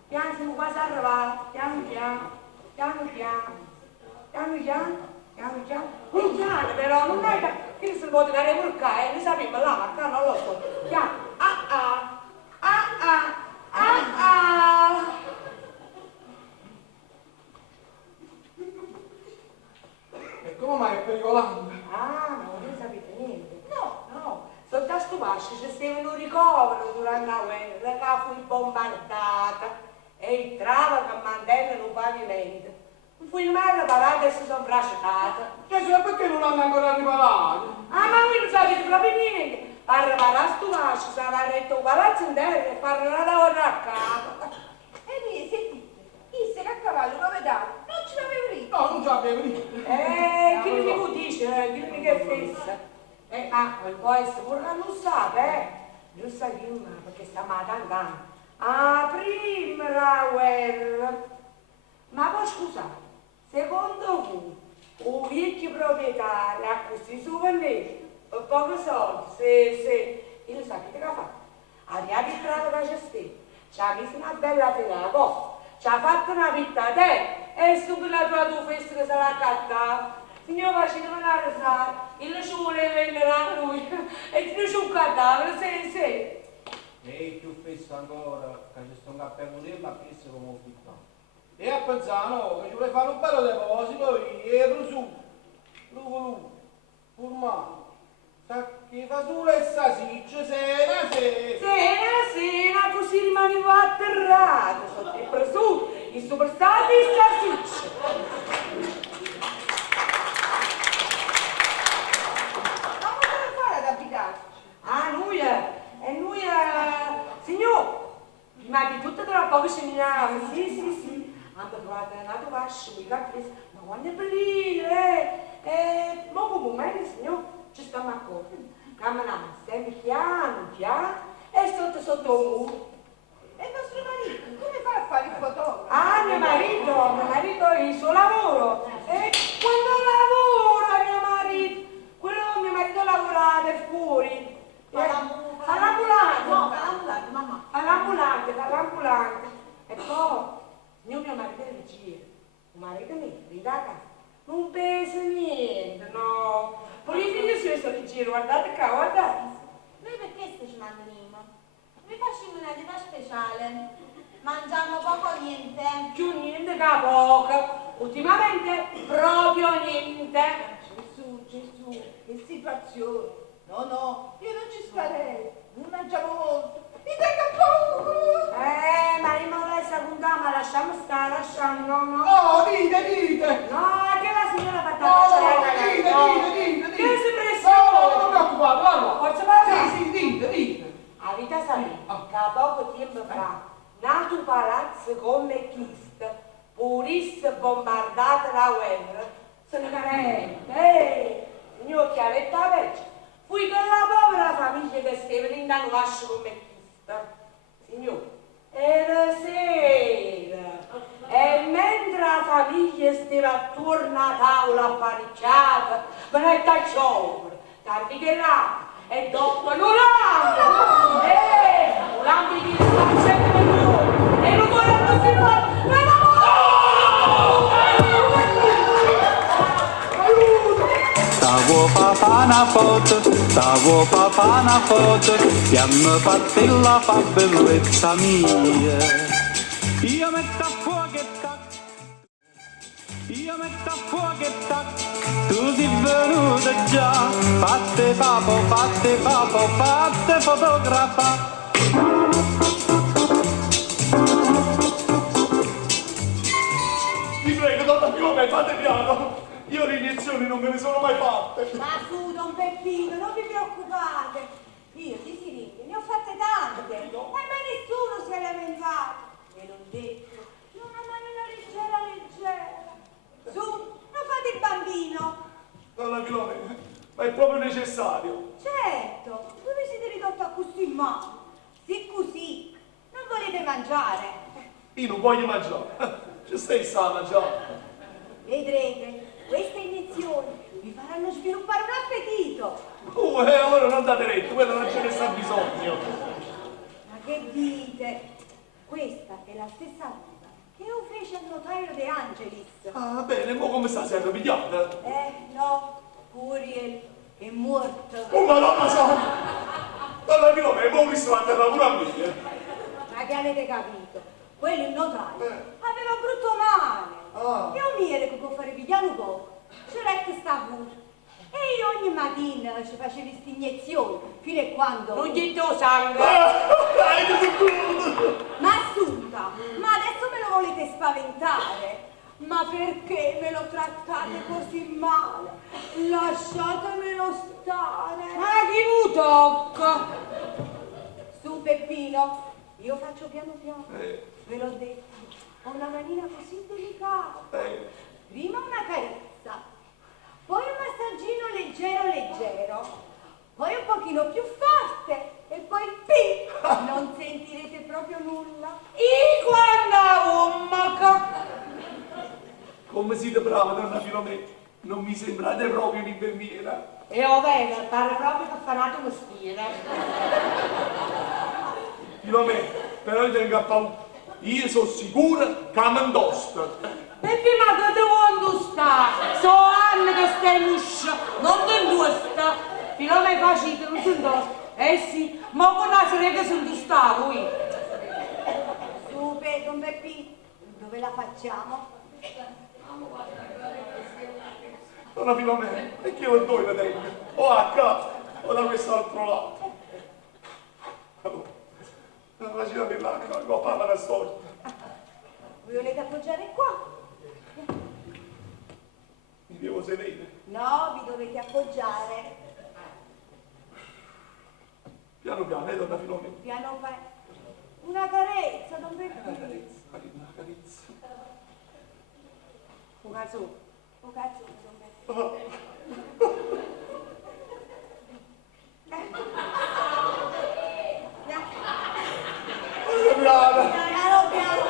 siamo quasi arrivati, piano, però non è che si può tirare per qua, ne sappiamo là, ma qua non lo so. Piano, E come mai è pericolante? Ah, non ne sapete niente? No, sotto a sto pascio c'è stato un ricovero durante la guerra, che fu bombardata e il travo che mantenne il pavimento. Fu il mare parato e si sono frascicate. Gesù, perché non hanno ancora riparato? Ah, ma voi non sapete proprio niente. Per riparare sto pascio si aveva detto un palazzo intero e fare una lavoro a capo. E lì, sentite, disse che a cavallo come dà, non ce l'avevo lì. No, non ce l'avevo lì. Chi mi dice, chi mi che fessa? Ma può essere pure che non sa, non sa prima, perché sta matando. Ah, prima la guerra. Ma poi scusate, secondo voi, un vecchio proprietario a questi souvenir, per pochi soldi, se, io non sapete che ha fatto? Ha riabitato la cestetta, ci ha messo una bella tela a poco, ci ha fatto una pitta a te e subito la tua festa che sarà accattata. Signor facete una risata, il ci vuole vendere a lui e non c'è un cadavere, se. E più fesso ancora, che ci sto un cappello lì, ma penso come ho visto. E a pensare, che ci vuole fare un bello deposito, e prosciutto, l'uvo, formaggio, sacchi fasula e salsiccia, sera, così rimanevo atterrato sotto il prosciutto, il superstato e il salsiccia. Ah, noi, signor, ma di tutto tra poco scendevamo, sì, hanno trovato una tovascia, qui caffè, ma quando è bellino, ma come signor, ci stiamo accorgendo, camminiamo sempre piano, e sotto un muro. E il vostro marito, come fa a fare il fotografo? Ah, mio marito, il suo lavoro, e quando lavora mio marito, mio marito lavora per fuori. All'ambulante, mamma. All'ambulante. E poi, mio marito è vigiere. Il marito mio, rida a casa. Non pesa niente, no. Poi i figli suoi sono in giro, guardate qua, guardate. Noi perché stiamo mangiando? Vi facciamo una dieta speciale. Mangiamo poco o niente. Più niente che poco. Ultimamente proprio niente. Gesù, che situazione. No, io non ci starei, non mangiamo molto. Mi tengo paura. Ma io non la puntare, ma lasciamo stare, no. No, dite. No, è che la signora patata. Dite. Che si pressione? No, non preoccupate, guarda. Forza parlare? Sì, dite. Avete saputo che a poco tempo fa, nato palazzo come questo, purisse bombardato la guerra, sono carente, signor chiavetta aperta. Fui quella povera famiglia che stava rindando vascio come questa. Signore, era sera. E mentre la famiglia stava attorno alla tavola apparecchiata, venette a giovere, tardi che là, e dopo un lampo di sempre più, e non vuole continuare, Stavo papà una foto, che hanno fatto la fa bellezza mia. Io metto a fuoco e Io metto a fuoco e tac, tu sei venuta già, fatte papo, fatte fotografa. Vi prego, donna Filomena, fate piano. Io le iniezioni non me ne sono mai fatte. Ma su, don Peppino, non vi preoccupate. Io di siringhe ne ho fatte tante. E mai nessuno si è lamentato. Ve l'ho detto, una manina leggera. Su, non fate il bambino. Donna Filomena, ma è proprio necessario. Certo, dove siete ridotti a così male? Sì così, non volete mangiare? Io non voglio mangiare. Ci stai a mangiare? Vedrete, queste iniezioni vi faranno sviluppare un appetito. Allora non date retto, quello non ce ne sta bisogno. Ma che dite? Questa è la stessa roba che io feci al notaio De Angelis. Ah, bene, mo come sta? Sei arrabbiata? No, Curiel è morto. Oh, madonna santa! Donna Filomena, mo mi sto a terra pure a me. Ma che avete capito? Quello il notaio aveva brutto male. E un miele che può fare pigliare un po'. C'era sta pure. E io ogni mattina ci facevo queste iniezioni, fino a quando... Non gli do sangue! Ma assunta, ma adesso me lo volete spaventare? Ma perché me lo trattate così male? Lasciatemelo stare! Ma chi lo tocca? Su Peppino, io faccio piano piano, ve l'ho detto, ho una manina così delicata. Prima una carezza, poi un massaggino leggero, poi un pochino più forte e poi pim! Non sentirete proprio nulla. Come siete brava, donna Filomena? Non mi sembrate proprio un'infermiera. E vabbè, pare proprio che ha fatto un mestiere. Filomena, però io tengo a paura. Io sono sicura che mi indosta. Perché ma che devo sta? So anni che stai in uscio, non ti indosta. Filomena facile, non si indosta. Sì, ma con la sorella si indosta lui. Su, don Peppino, dove la facciamo? Donna Filomena, e che io dove la tengo? O a casa o da quest'altro lato. Allora, facciamo per l'acqua, qua parla una storia. Vi volete appoggiare qua? Mi devo sedere. No, vi dovete appoggiare. Piano piano, donna Filomena. Piano piano. Una carezza, don Peppino. Una carezza. Un cazzo, don Peppino. Piano piano.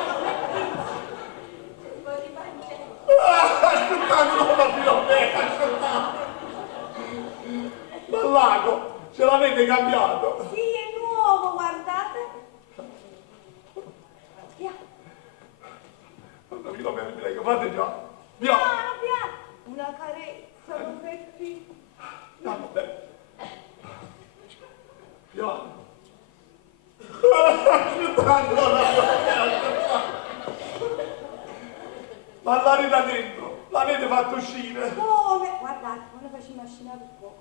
Un po' di pancetta. Aspettate, donna Filomena, aspettate. Dal lago, ce l'avete cambiato? Sì, è nuovo, guardate. Donna Filomena, mi prego, fate già. Piano piano. Una carezza, don Peppino. Piano, bene. Piano. Ma l'avete da dentro, l'avete fatto uscire. Come? Guardate, come facciamo a scinare un po'.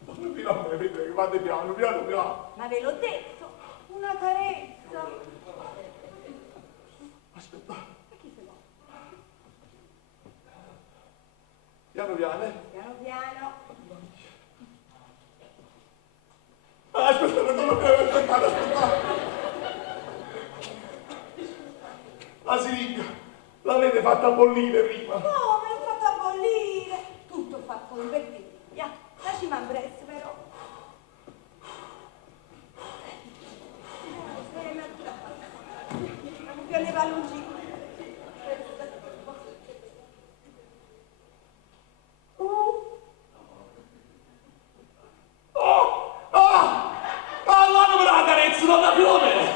Donna Filomena, mi prego, fate piano, piano, piano. Ma ve l'ho detto, una carezza. Aspetta. Piano piano, Piano piano. Aspettate. La siringa, l'avete fatta bollire prima. No, me l'ho fatta bollire. Tutto fatto con Peppino. Lasci m'ambresse però. Andiamo più alle palloncine. Allora me la carezza, donna Filomena.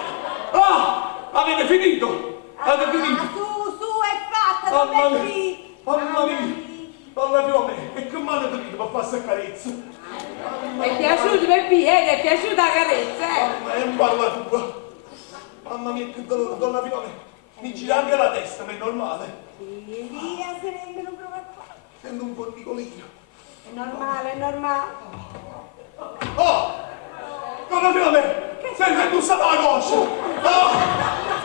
Avete finito? Avete finito? Su, è fatta, don Peppino. Mamma mia, donna Filomena, e che male ti dite per fare questa carezza? È piaciuto Peppino, è piaciuta la carezza, Mamma, è un parla tua. Mamma mia, che dolore, donna Filomena. Mi gira anche la testa, ma è normale. Sì, via, sereno, non prova a fare. Sento un fornicolino. È normale, è normale. Oh! Cosa fai a me? Sei indussato alla coscia! Oh!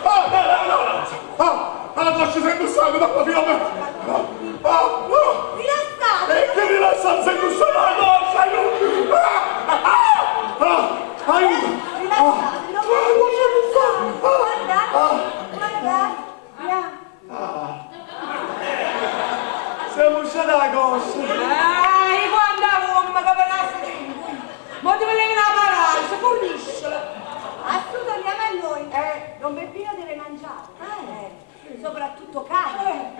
Oh, no! La coscia sei indussato, dopo fino a me! Oh! Rilassate! Che rilassate, sei indussato alla coscia! Aiuto! Rilassate, non vi guardate, via. Siamo usciti alla coscia! Quanta gomma che venassi ma ti volevi la paralisi, forniscila. Adesso torniamo a noi. Don Peppino deve mangiare. Soprattutto carne.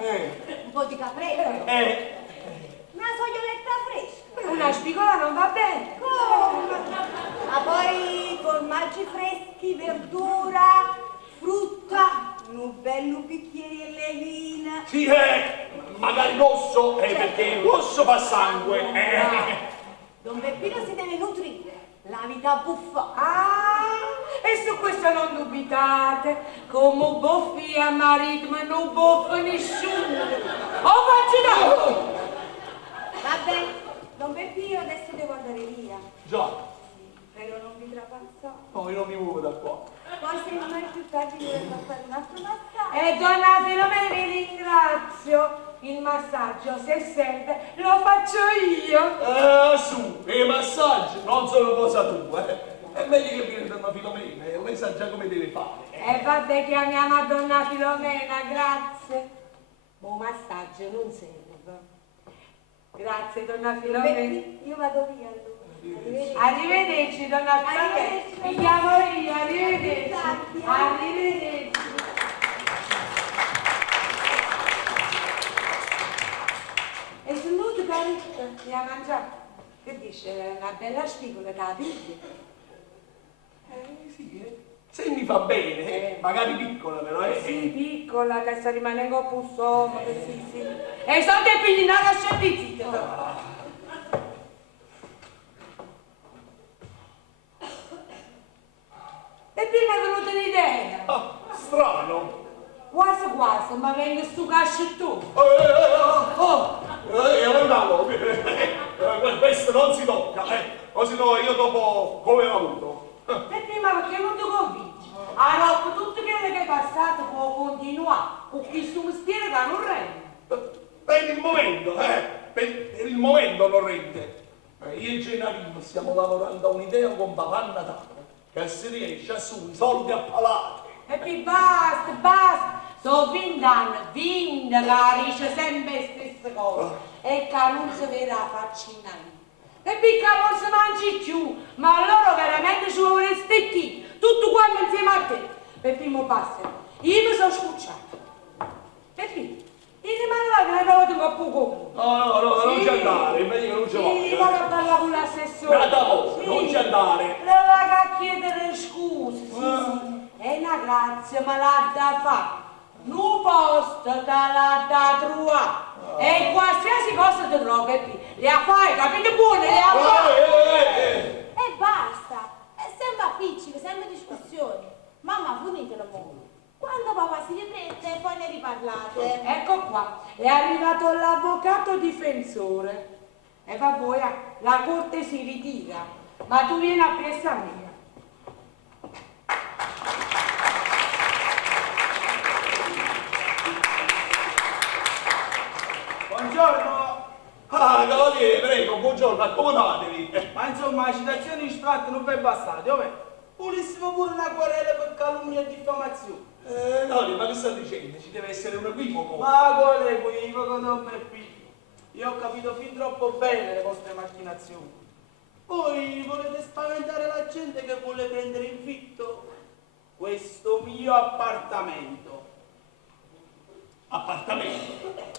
Un po' di capretto. Una soglioletta fresca. Una spigola non va bene. Come? Ma poi formaggi freschi, verdura, frutta, un bello bicchiere di vino. Sì, magari rosso, perché il rosso fa sangue. Don Peppino si deve nutrire, la vita buffa. E su questo non dubitate, come buffi a marito, ma non buffa nessuno. Facci Vabbè, Don Peppino adesso devo andare via. Già. Però non vi trapassate. No, io non mi muovo da qua. Poi se mai più tardi dovremmo fare un altro massaggio. E donna Filomena vi ringrazio. Il massaggio, se serve, lo faccio io. Su, i massaggi non sono cosa tua, È meglio che viene donna Filomena, lei sa già come deve fare. E vabbè, chiamiamo donna Filomena, grazie. Buon massaggio non serve. Grazie, donna Filomena. Io vado via allora. Arrivederci, donna Filomena. Mi chiamo io, arrivederci. Arrivederci. E saluto caretta, mi ha mangiato. Che dice? Una bella spigola, capite? Sì, se mi fa bene, magari piccola però, Sì, piccola, che sta rimanendo più somma, sì. E sono te figli, non lasciate zitto. E prima è venuta un'idea. Strano. Quasi, ma vengo stu cascio tu. Questo non si tocca, così no io dopo come ho avuto. E prima perché non ti convinci? Allora, tutto quello che è passato può continuare, con questo mestiere che non rende. Per il momento, per il momento non rende. Io e Gennarino stiamo lavorando a un'idea con Papà Natale, che si riesce a su i soldi a palate. E poi basta. Sono 20 anni, che dice sempre le stesse cose. E che non si vede la faccina lì. E poi che non si mangi più, ma allora veramente ci vorreste chi? Tutto quanto insieme a te. Per primo passo, io mi sono scucciato. E poi, io rimaneva che ne avevo un poco. No, non ci andare, è meglio che non ci voglia. Sì, vado a parlare con l'assessore. Nada poco, non ci andare. Le vado a chiedere scuse, sì. È una grazia, ma l'ha da fare. Non posto te l'ha da trovare. E qualsiasi cosa ti trovi qui, le fai, capite buone, le fai. E basta. È sempre appiccico, sempre discussioni. Mamma, finitelo mo'. Quando papà si riprende, poi ne riparlate. Ecco qua, è arrivato l'avvocato difensore. E va voi, la corte si ritira, ma tu vieni a presa mia. Buongiorno! Cavaliere, prego, buongiorno, accomodatevi. Ma insomma, la citazione in strato non è bastata, dov'è? Volessimo pure una querela per calunnia e diffamazione. No, ma che sta dicendo? Ci deve essere un equivoco. Ma quale equivoco, Don Peppino? Io ho capito fin troppo bene le vostre macchinazioni. Voi volete spaventare la gente che vuole prendere in fitto questo mio appartamento. Appartamento?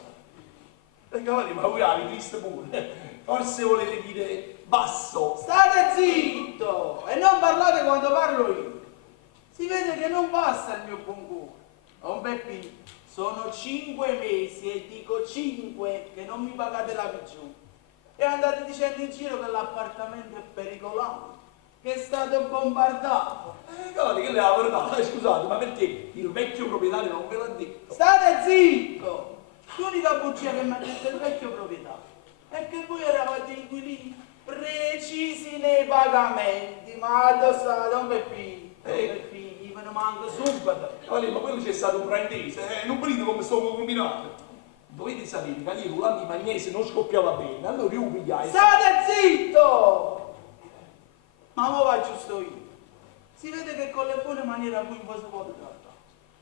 Cavaliere, ma voi avete visto pure? Forse volete dire basso. State zitto e non parlate quando parlo io. Si vede che non basta il mio buon cuore. Don Peppino, sono 5 mesi e dico 5 che non mi pagate la pigione. E andate dicendo in giro che l'appartamento è pericoloso. che è stato bombardato. Cavoli, che le ha verità? Scusate, ma perché il vecchio proprietario non ve l'ha detto? State zitto! L'unica bugia che mi ha detto il vecchio proprietario è che voi eravate inquilini precisi nei pagamenti, ma dove state? Un Peppino, me ne manco subito. Cavoli, ma quello c'è stato un fraintese, non vedete come stavo combinando? Dovete sapere che ieri l'anno di Magnese non scoppiava bene, allora io pigliai. State zitto! Ma mo va giusto io. Si vede che con le buone maniere a voi non si può trattare.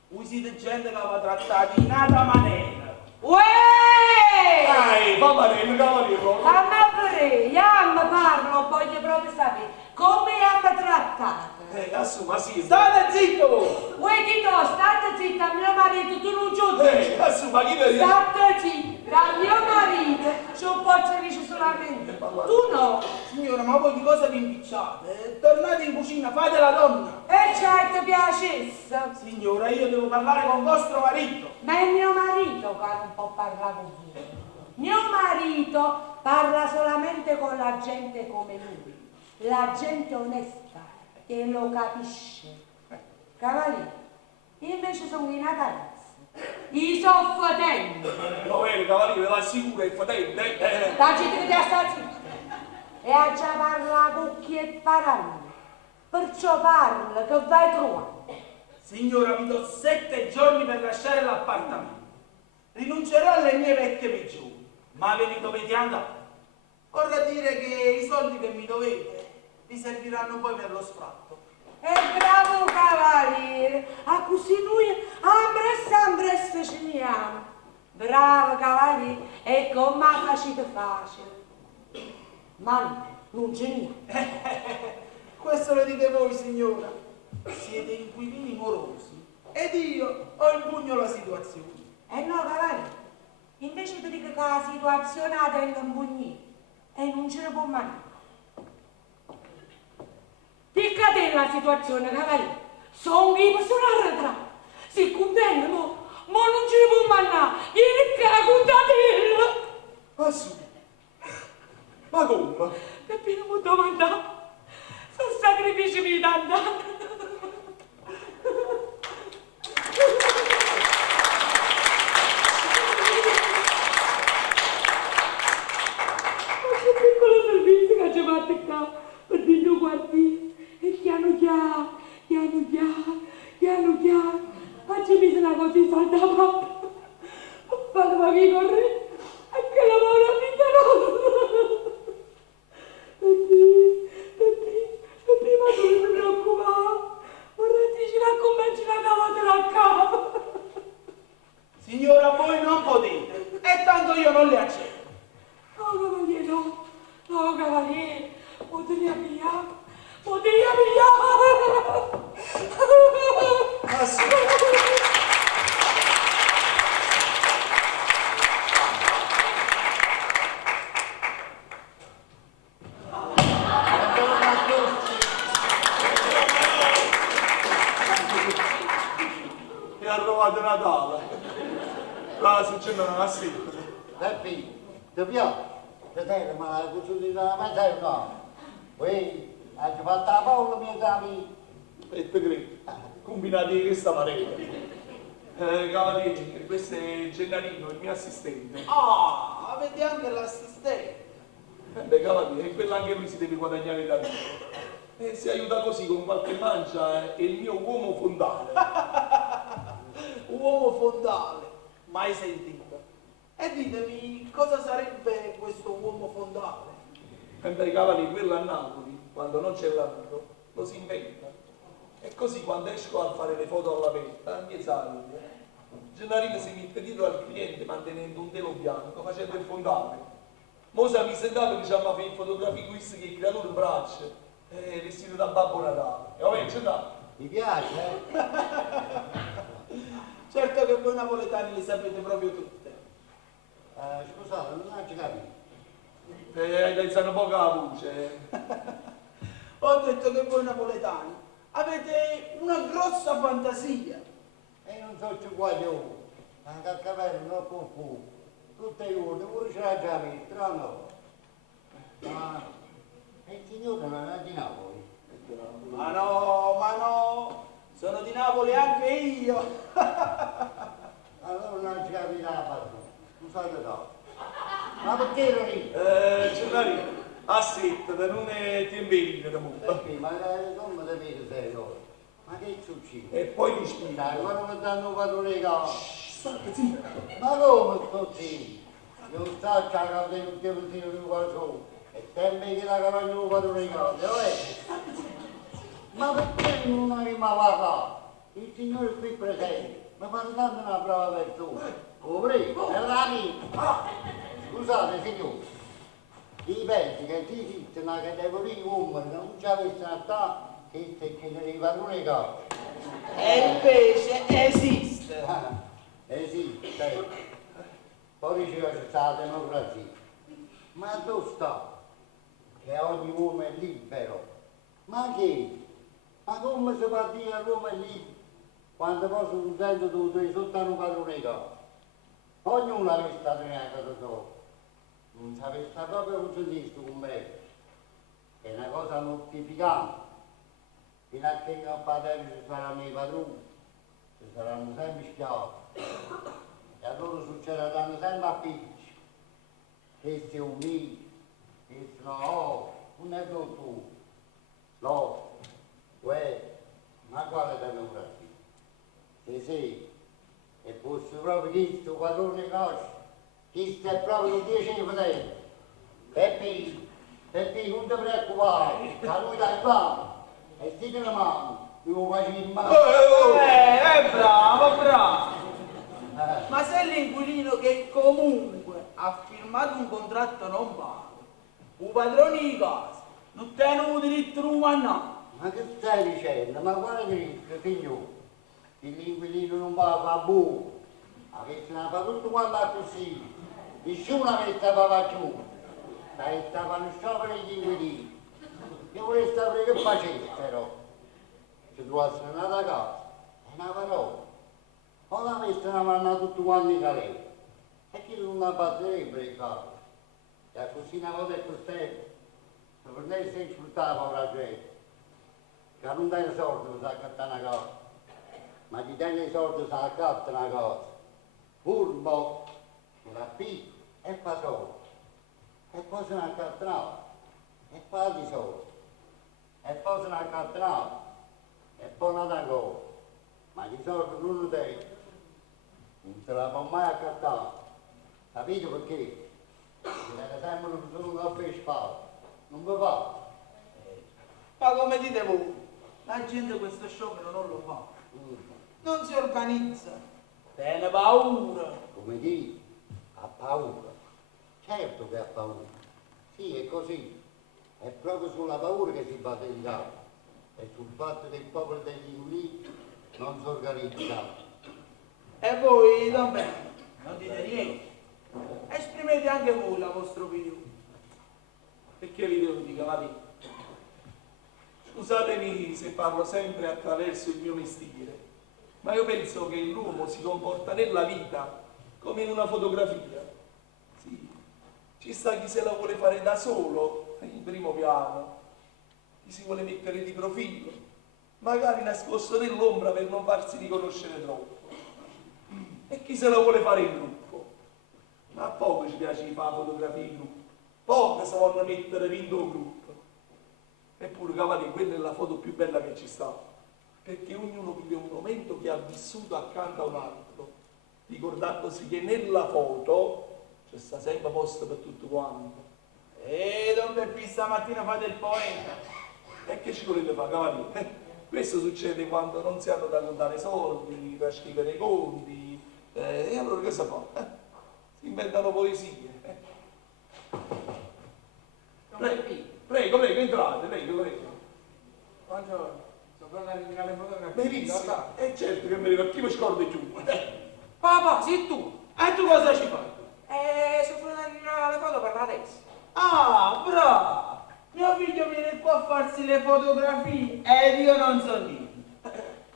Voi siete gente che va trattata in altra maniera. Uè! Va bene, cavaliere. A me pure, io mi parlo, voglio proprio sapere come hanno trattato. Assuma, sì. State zitto voi! Uè, Tito, state zitto, a mio marito, tu non giudici. Assuma, chi vedi? State zitto, da mio marito ci posso dire solamente. Tu no. Signora, ma voi di cosa vi impicciate? Tornate in cucina, fate la donna. E certo piacesse. Signora, io devo parlare con vostro marito. Ma è mio marito che non può parlare con voi. Mio marito parla solamente con la gente come lui, la gente onesta che lo capisce. Cavaliere, io invece sono i natalizi, i soffotenti. No, cavaliere, la sicura è fotente. La gente che ti sta zitto. E a già parla cucchi e parole. Perciò parla che vai trovare. Signora, vi do 7 giorni per lasciare l'appartamento. Rinuncerò alle mie vecchie prigioni, ma ve ne dovete andare. Vorrà dire che i soldi che mi dovete vi serviranno poi per lo sfratto. E bravo cavaliere, a così noi ambresse ci veniamo. Bravo cavaliere, e come facete facile. Ma non ce n'è. Questo lo dite voi, signora. Siete inquilini morosi ed io ho in pugno la situazione. No, cavaliere, invece ti dico che la situazione la tengo in pugno e non ce ne può mai. Picca te la situazione, cavaliere. Sono io sono arretrato. Si contendono, ma non ce ne può mannare. Vieni qua, contatella. Ma su. Ma come? Peppino mi domanda. Sono sacrifici mi danno. Questo piccolo servizio che ci fa qua per dire guardi. E piano piano, faccio mi una cosa in salta papà. Fatemi vi correre, anche la mano vita no. Perché, ma tu non mi preoccupare, vorrei dire come ci la cavate la cava. Signora, voi non potete, e tanto io non le accetto. No, cavaliere, potevi pigliare. E ha trovato Natale. La succede una sera. Peppi, ti piace? Ti sei ma la cucina della mezza è no. Poi hai fatto la paura mia cami. E te credi? Combinati di questa maniera. Cavaliere, questo è Gennarino, il mio assistente. Ah, avete anche l'assistente. Beh, cavaliere, e quello anche lui si deve guadagnare da me. E si aiuta così con qualche mancia, è il mio uomo fondale. Uomo fondale, mai sentito. E ditemi, cosa sarebbe questo uomo fondale? Beh, cavaliere, quello a Napoli, quando non c'è lavoro, lo si inventa. E così quando esco a fare le foto all'aperta, mi salve. Gennarino si mette dietro al cliente mantenendo un telo bianco, facendo il fondale. Mosa mi sentato diciamo a fare fotografie queste che il creatore braccia, vestito da Babbo Natale. E vabbè, c'è da. Mi piace, Certo che voi napoletani li sapete proprio tutte. Scusate, non ho capito. Hai alzato poca la voce. Ho detto che voi napoletani avete una grossa fantasia. E non so più guaglione, anche al capello non confuso. Tutte le ore, pure ce l'ha già visto, no? Ma il signore non è di Napoli. da non ti impedire da molto. Ma come da me sei ora? Ma che succede? E poi ti spiego. Dai, quando mi danno padrone di casa. State zitto. Ma come sto zitto? Non sta a cagare il tempo di qualcosa. E sempre che la cavaglia padrone di casa, ma perché non arriva a il Signore qui presente mi fa tanto una brava persona. Lo prego, è la mia. Scusate signore, io penso che ti esiste una categoria umana che non ci avesse a che ne arriva di casa. E invece esiste. Esiste. Poi dice che c'è la democrazia. Ma dove sta? Che ogni uomo è libero. Ma che? Ma come si può dire all'uomo è libero quando poi si sente tutti sotto un padrone di casa? Ognuno aveva stato in casa sua. Non si aveva proprio consentito con me. È una cosa mortificante. Fino a che non padrone ci saranno i padroni, ci saranno sempre schiavi. E allora succederanno sempre a picci. Questi umili, questi no, non è tu. No. Uè, ma quale democrazia? Sì, e fosse proprio questo padrone di casa, questo è proprio il 10 fratello. Peppi, non ti preoccupare, che lui dà il mano, e stai la mano, io faccio in mano. Bravo. Ma se l'inquilino che comunque ha firmato un contratto non paga, un padrone di casa, non tiene diritto umano. Ma che stai dicendo? Ma quale diritto, signore? L'inquilino non va a buco. Ma che se ne fa tutto quanto è così. Nessuno avesse va giù. Stavano sciopero gli inquilini. Io volevo sapere che facessero. Se trovassero una casa, è una parola. O l'avessero mandato tutti quanti in galera. E chi non la batterebbe il capo. E così una volta è così. Se prendesse e sfruttava ora gente. Che non dai i soldi per accattare una cosa, ma chi tiene i soldi per accattare una cosa, furbo, che la picca e fa soldi, e poi se ne accattano, e fa di soldi, e poi se ne accattano, e poi una cosa, ma i soldi non lo dai, non se la può mai accattare, capite perché? Perché sempre un caffè e spalla, non vi fa. Ma come dite voi? La gente questo sciopero non lo fa, non si organizza, tiene paura. Come dite, ha paura. Certo che ha paura. Sì, è così. È proprio sulla paura che si basa in capo. E sul fatto che il popolo degli inquilini non si organizza. E voi, Don Benno, non dite niente. Esprimete anche voi la vostra opinione. Perché vi devo dire la mia? Scusatemi se parlo sempre attraverso il mio mestiere, ma io penso che l'uomo si comporta nella vita come in una fotografia. Sì, ci sta chi se la vuole fare da solo, in primo piano, chi si vuole mettere di profilo, magari nascosto nell'ombra per non farsi riconoscere troppo, e chi se la vuole fare in gruppo. Ma a poco ci piace di fare fotografie in gruppo, poco si vogliono mettere dentro un gruppo. Eppure, cavaliere, quella è la foto più bella che ci sta, perché ognuno vive un momento che ha vissuto accanto a un altro, ricordandosi che nella foto c'è sta sempre posto per tutto quanto. Don Peppi, stamattina fate il poeta. E che ci volete fare, cavaliere? Questo succede quando non si hanno da contare soldi, da scrivere i conti, e allora che si fa? Si inventano poesie. Prego, entrate, prego. Buongiorno, sono pronto a ringraziare le fotografie. Benissimo, e certo che mi ricordo, chi mi scorda più? Papà, sei tu. E tu cosa ci fai? Sono pronto a ringraziare le foto per la testa. Ah, bravo! Mio figlio viene qua a farsi le fotografie ed io non so niente.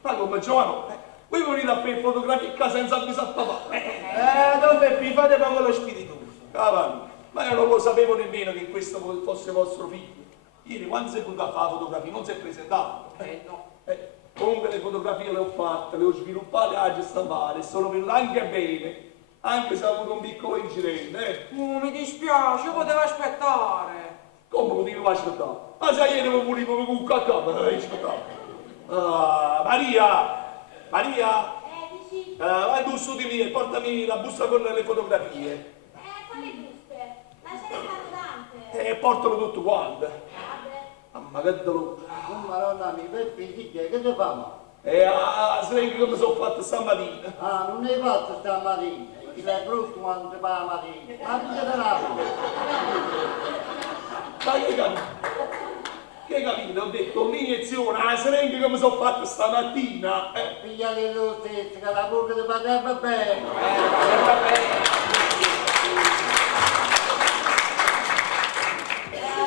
Ma come Giovanni, voi venite a fare fotografie qua senza avvisare papà? Don Peppi, fate proprio lo spiritoso. Cavani, ma io non lo sapevo nemmeno che questo fosse vostro figlio. Ieri quando si è venuto a fare la fotografia non si è presentato. No. Comunque le fotografie le ho fatte, le ho sviluppate a stampare e sono venute anche bene, anche se ho avuto un piccolo incidente. Mi dispiace, io potevo aspettare. Come potevo aspettare? Ma sai ieri mi volevo con un cacao, aspettavo. Maria, vai tu su di me e portami la busta con le fotografie. Quali buste? Ma ce ne fanno tante. E portalo tutto quanto. Mamma che dolore. Oh Madonna mia, per figli, che ti fa? Senti come sono fatto stamattina. Ah, non hai fatto stamattina. Ti sei brutto quando ti fa la mattina. Ma tu te la Ma che capito? Che capito? Ho detto l'iniezione, la siringa come sono fatto stamattina. Pigliate lo stesso, che la bocca ti faceva bene.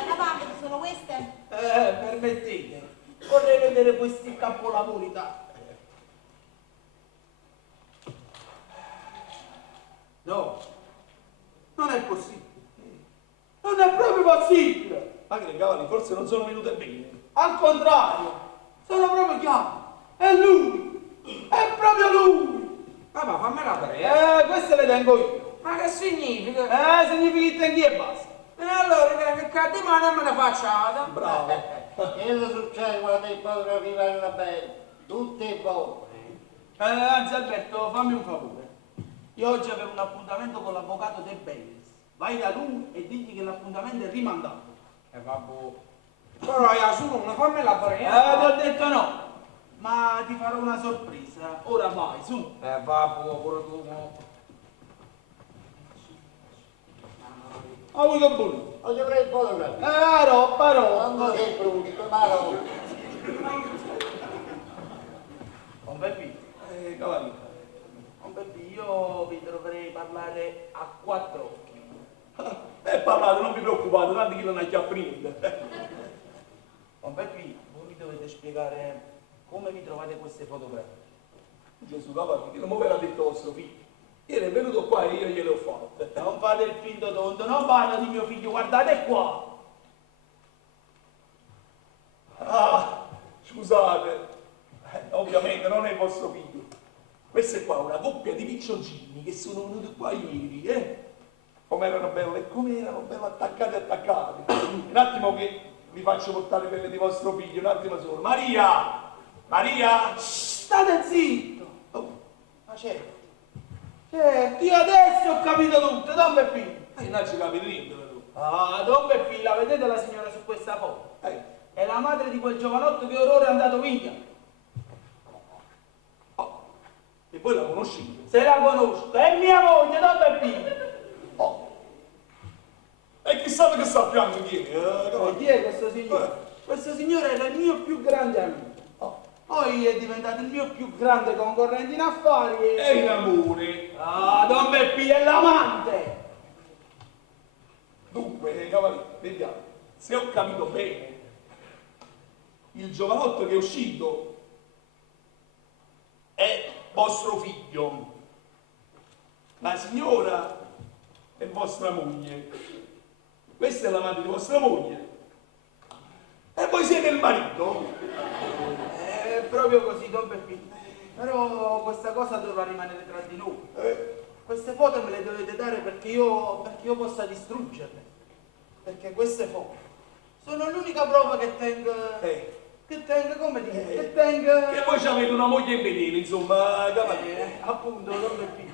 Papà, sono queste? Permettete, vorrei vedere questi capolavori d'arte. No, non è possibile. Non è proprio possibile. Ma che cavalli, forse non sono venute bene. Al contrario, sono proprio chiari. È lui, è proprio lui. Papà, fammela vedere. Queste le tengo io. Ma che significa? Significa che tengo e basta. E allora che cade mano e me la facciata. Bravo. Che succede quando le fotografie vanno bene? Tutte buone. Anzi Alberto, fammi un favore. Io oggi avevo un appuntamento con l'avvocato De Bellis. Vai da lui e digli che l'appuntamento è rimandato. Vabbè. Però hai solo una, fammela fare. Ti ho detto no. Ma ti farò una sorpresa. Ora vai, su. Vabbè, pure tu. Ah, vuoi che buono? Ho già preso fotografie. Roba. Non sei brutto, ma roba. Con Peppi. Cavalli. Con Peppi, io vi dovrei parlare a quattro occhi. Parlate, non vi preoccupate, tanto che non ha chiappa niente. Con Peppi, voi mi dovete spiegare come vi trovate queste fotografie. Gesù, cavalli, che non mi aveva detto vostro figlio. Ieri è venuto qua e io gliele ho fatte. Non fate il finto tonto, non parlo di mio figlio, guardate qua. Scusate, ovviamente non è il vostro figlio. Questa è qua una coppia di piccioncini che sono venuti qua ieri, Come erano belle attaccate. Un attimo che vi faccio portare quelle di vostro figlio, un attimo solo. Maria! State zitto! Ma certo, io adesso ho capito tutto, Don Peppi. Non ci capite niente, però. Don Peppi, la vedete la signora su questa foto? È la madre di quel giovanotto che ora è andato via. E voi la conoscete? Se la conosco, è mia moglie, Don Peppi. E chissà che sta a fianco chi è? Chi è questo signore? Questo signore era il mio più grande amico. Poi è diventato il mio più grande concorrente in affari e in amore. Don Peppi è l'amante. Dunque, cavaliere, vediamo. Se ho capito bene, il giovanotto che è uscito è vostro figlio. La signora è vostra moglie. Questa è la madre di vostra moglie. E voi siete il marito? È proprio così, Don Peppi. Però questa cosa dovrà rimanere tra di noi. Queste foto me le dovete dare perché io possa distruggerle. Perché queste foto sono l'unica prova che tengo. Che tengo, come dire? Che tengo. Che voi avete una moglie in veleno, insomma, cavaliere. Appunto, Don Peppi,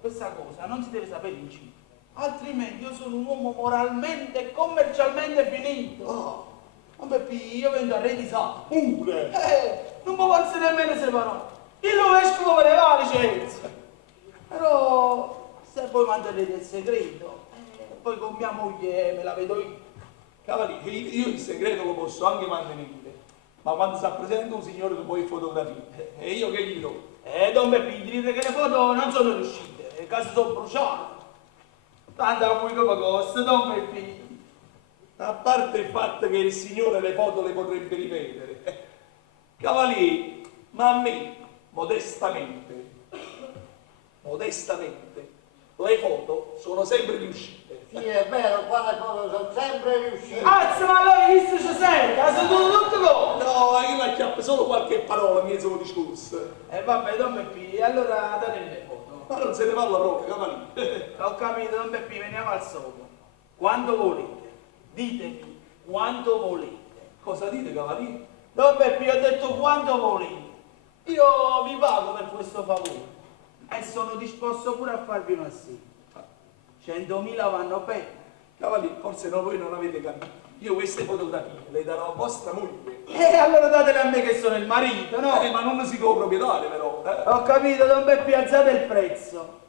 questa cosa non si deve sapere in cibo. Altrimenti io sono un uomo moralmente e commercialmente finito. Don Peppi, io vengo a re di Sa. Pure? Non mi posso nemmeno separare. Io lo vescovo per le va licenza. Però se voi mantenete il segreto, poi con mia moglie me la vedo io. Cavaliere, io il segreto lo posso anche mantenere. Ma quando si presenta un signore che vuole fotografie, e io che gli do? Don Peppi, dite che le foto non sono riuscite, le case sono bruciate. Tanto a voi come costa, Don Peppi. A parte il fatto che il signore le foto le potrebbe ripetere. Cavaliere, ma a me, modestamente, le foto sono sempre riuscite. Sì, è vero, qua le foto sono sempre riuscite. Azza, ma allora visto ci sei? Ha sentito tutto come? No, io la chiappo solo qualche parola in mezzo al discorso. Vabbè, Don Peppi, allora date le foto. Ma non se ne parla proprio, cavaliere. Ho capito, Don Peppi, veniamo al sodo. Quando volete, ditemi quanto volete. Cosa dite, cavaliere? Don Peppi, ho detto quanto volete. Io vi pago per questo favore e sono disposto pure a farvi una assegno. 100.000 vanno bene. Cavaliere, forse no, voi non avete capito. Io queste fotografie le darò a vostra moglie. E allora datele a me che sono il marito, no? Ma non si può proprietario, però. Ho capito, Don Peppi, alzate il prezzo.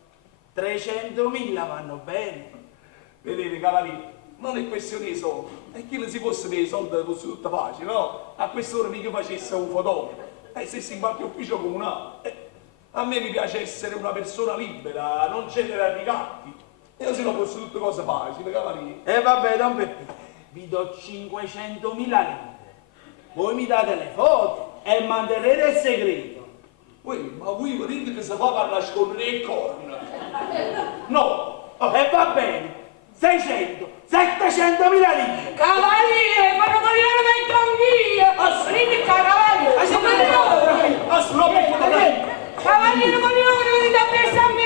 300.000 vanno bene. Vedete, cavaliere, non è questione di soldi. E chi non si fosse per i soldi fosse tutto facile, no? A quest'ora mica facesse un fotografo. Stessi in qualche ufficio comunale. A me mi piace essere una persona libera, non cedere a ricatti. Io se no fosse tutte cose facili, cavaliere. E vabbè, Don Peppi, vi do 500.000 lire. Voi mi date le foto e manterrete il segreto. Ma voi vedete che si fa per nascondere il corno? No! E va bene, 600, 700.000 lire. Cavaliere, ma non vogliono mettere anch'io! Venite qua, cavaliere! Cavaliere, ma non venite a presa a me!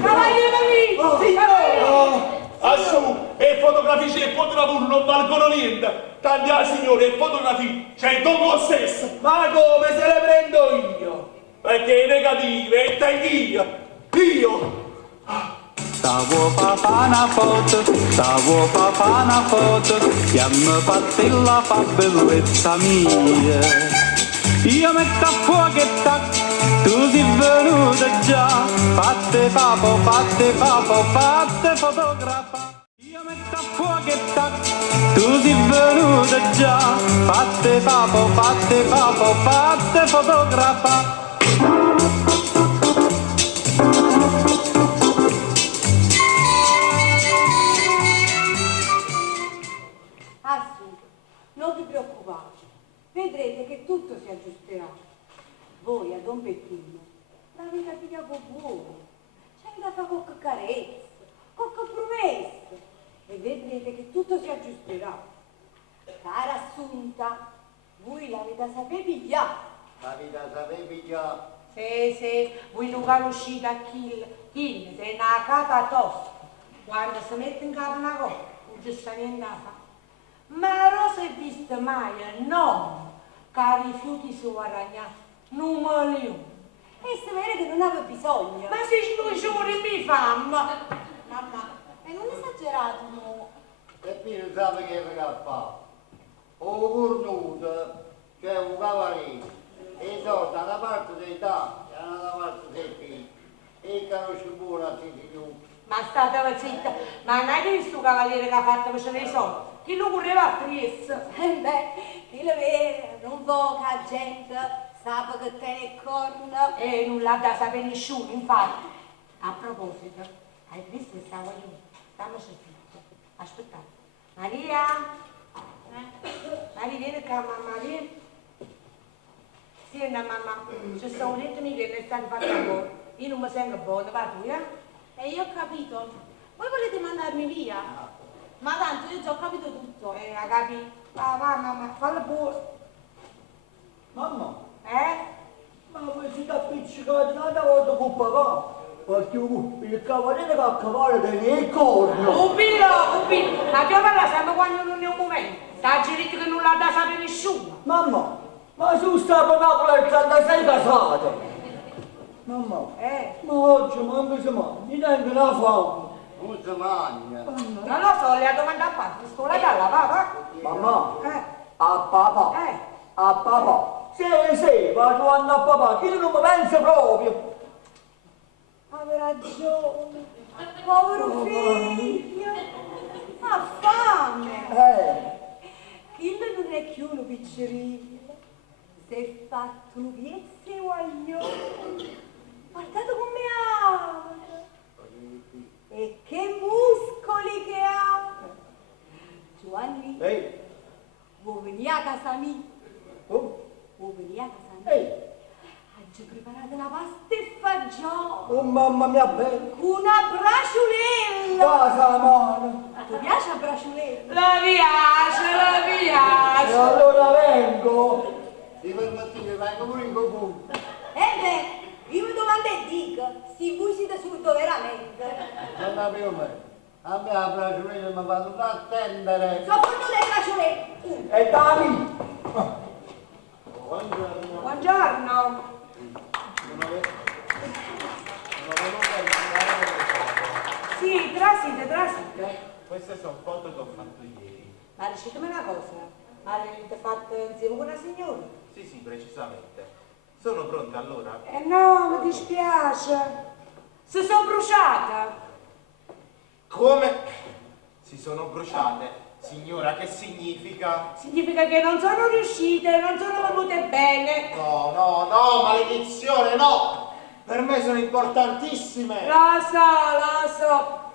Cavaliere, e fotografici e fotografi non valgono niente. Tanti a signore e fotografi c'è dopo lo stesso. Ma come se le prendo io? Perché è negative e tanch'io. Io. Stavo papà una foto, che mi fatti la fa bellezza mia. Io metto a fuoco e tac, tu sei venuta già, fatte fotografa. Io metto a fuoco e tac, tu sei venuta già, fatte fotografa. Non vi preoccupate, vedrete che tutto si aggiusterà. Voi a Don Peppino l'avete figlia con voi, c'è da fare qualche carezza, qualche promessa e vedrete che tutto si aggiusterà. Cara Assunta, voi l'avete sapere pigliare. L'avete sapere pigliare? Sì, voi non vanno uscire a Kill, sei una capa tosta. Quando si mette in capo una cosa, non ci sta niente da fare. Ma non si è visto mai no, che i rifiuti si guadagnano un milione. E si vede che non aveva bisogno. Ma se lui giuri mi famma. Mamma, e non esagerato, no? E Pino sa che fa. O cornuto, cioè un cavaliere, e i soldi da una parte dei tanti, da una parte dei figli. E conosce buono a tutti più. Ma state zitta, ma non hai visto il cavaliere che ha fatto per dei soldi? Chi lo correva a presso? Chi lo vede, non poca gente sa che te ne corna. E non l'ha da sapere nessuno, infatti. A proposito, hai visto che stavo io? Stiamo sentendo. Aspettate. Maria? Maria, vieni qua, mamma, vieni. Sì, mamma, ci sto detto che ne state facendo lavoro. Io non mi sento buono, va tu, E io ho capito. Voi volete mandarmi via? Ma tanto io già ho capito tutto. Ha capito? Va, mamma, fallo pure. Mamma? Ma voi siete appiccicati un'altra volta con papà? Perché il cavaliere che ha cavallo dei corno. Ubillo, ma ti parla sempre quando non è un momento. Sta diritto che non l'ha da sapere nessuno. Mamma, ma su sta a Napoli il 36 casato. Mamma, ma oggi manco si mangia, neanche la fame. Non si mangia. Non lo so, le ha domandato a parte, scuola dalla, va. Mamma, a papà. Sì, vado a papà, che non mi pensa proprio. Aveva ragione, povero figlio, ha fame. Chi non è più un piccerino, si è fatto un piezzo e guaglione. Guardate come ha! E che muscoli che ha! Giovanni, vuoi venire a casa mia? Vuoi venire a casa mia? Oggi ho preparato una pasta e fagioli! Oh mamma mia bella! Una braciulella! Casa la mano! Ti piace la braciulella? La piace! E allora vengo! Ti permettete, vengo pure in comune! Io mi domando e dico, se voi siete subito veramente. Non avevo mai. A me la braciolina mi fa tutto attendere. Sono venute le braciolette. E Dani? Buongiorno. Buongiorno. Sì, trasite. Queste sono foto che ho fatto ieri. Ma dicetemi una cosa, ma l'avete fatta insieme con una signora? Sì, precisamente. Sono pronte allora? No, mi dispiace. Si sono bruciata. Come? Si sono bruciate? Signora, che significa? Significa che non sono riuscite, non sono venute bene. No, maledizione, no! Per me sono importantissime! Lo so.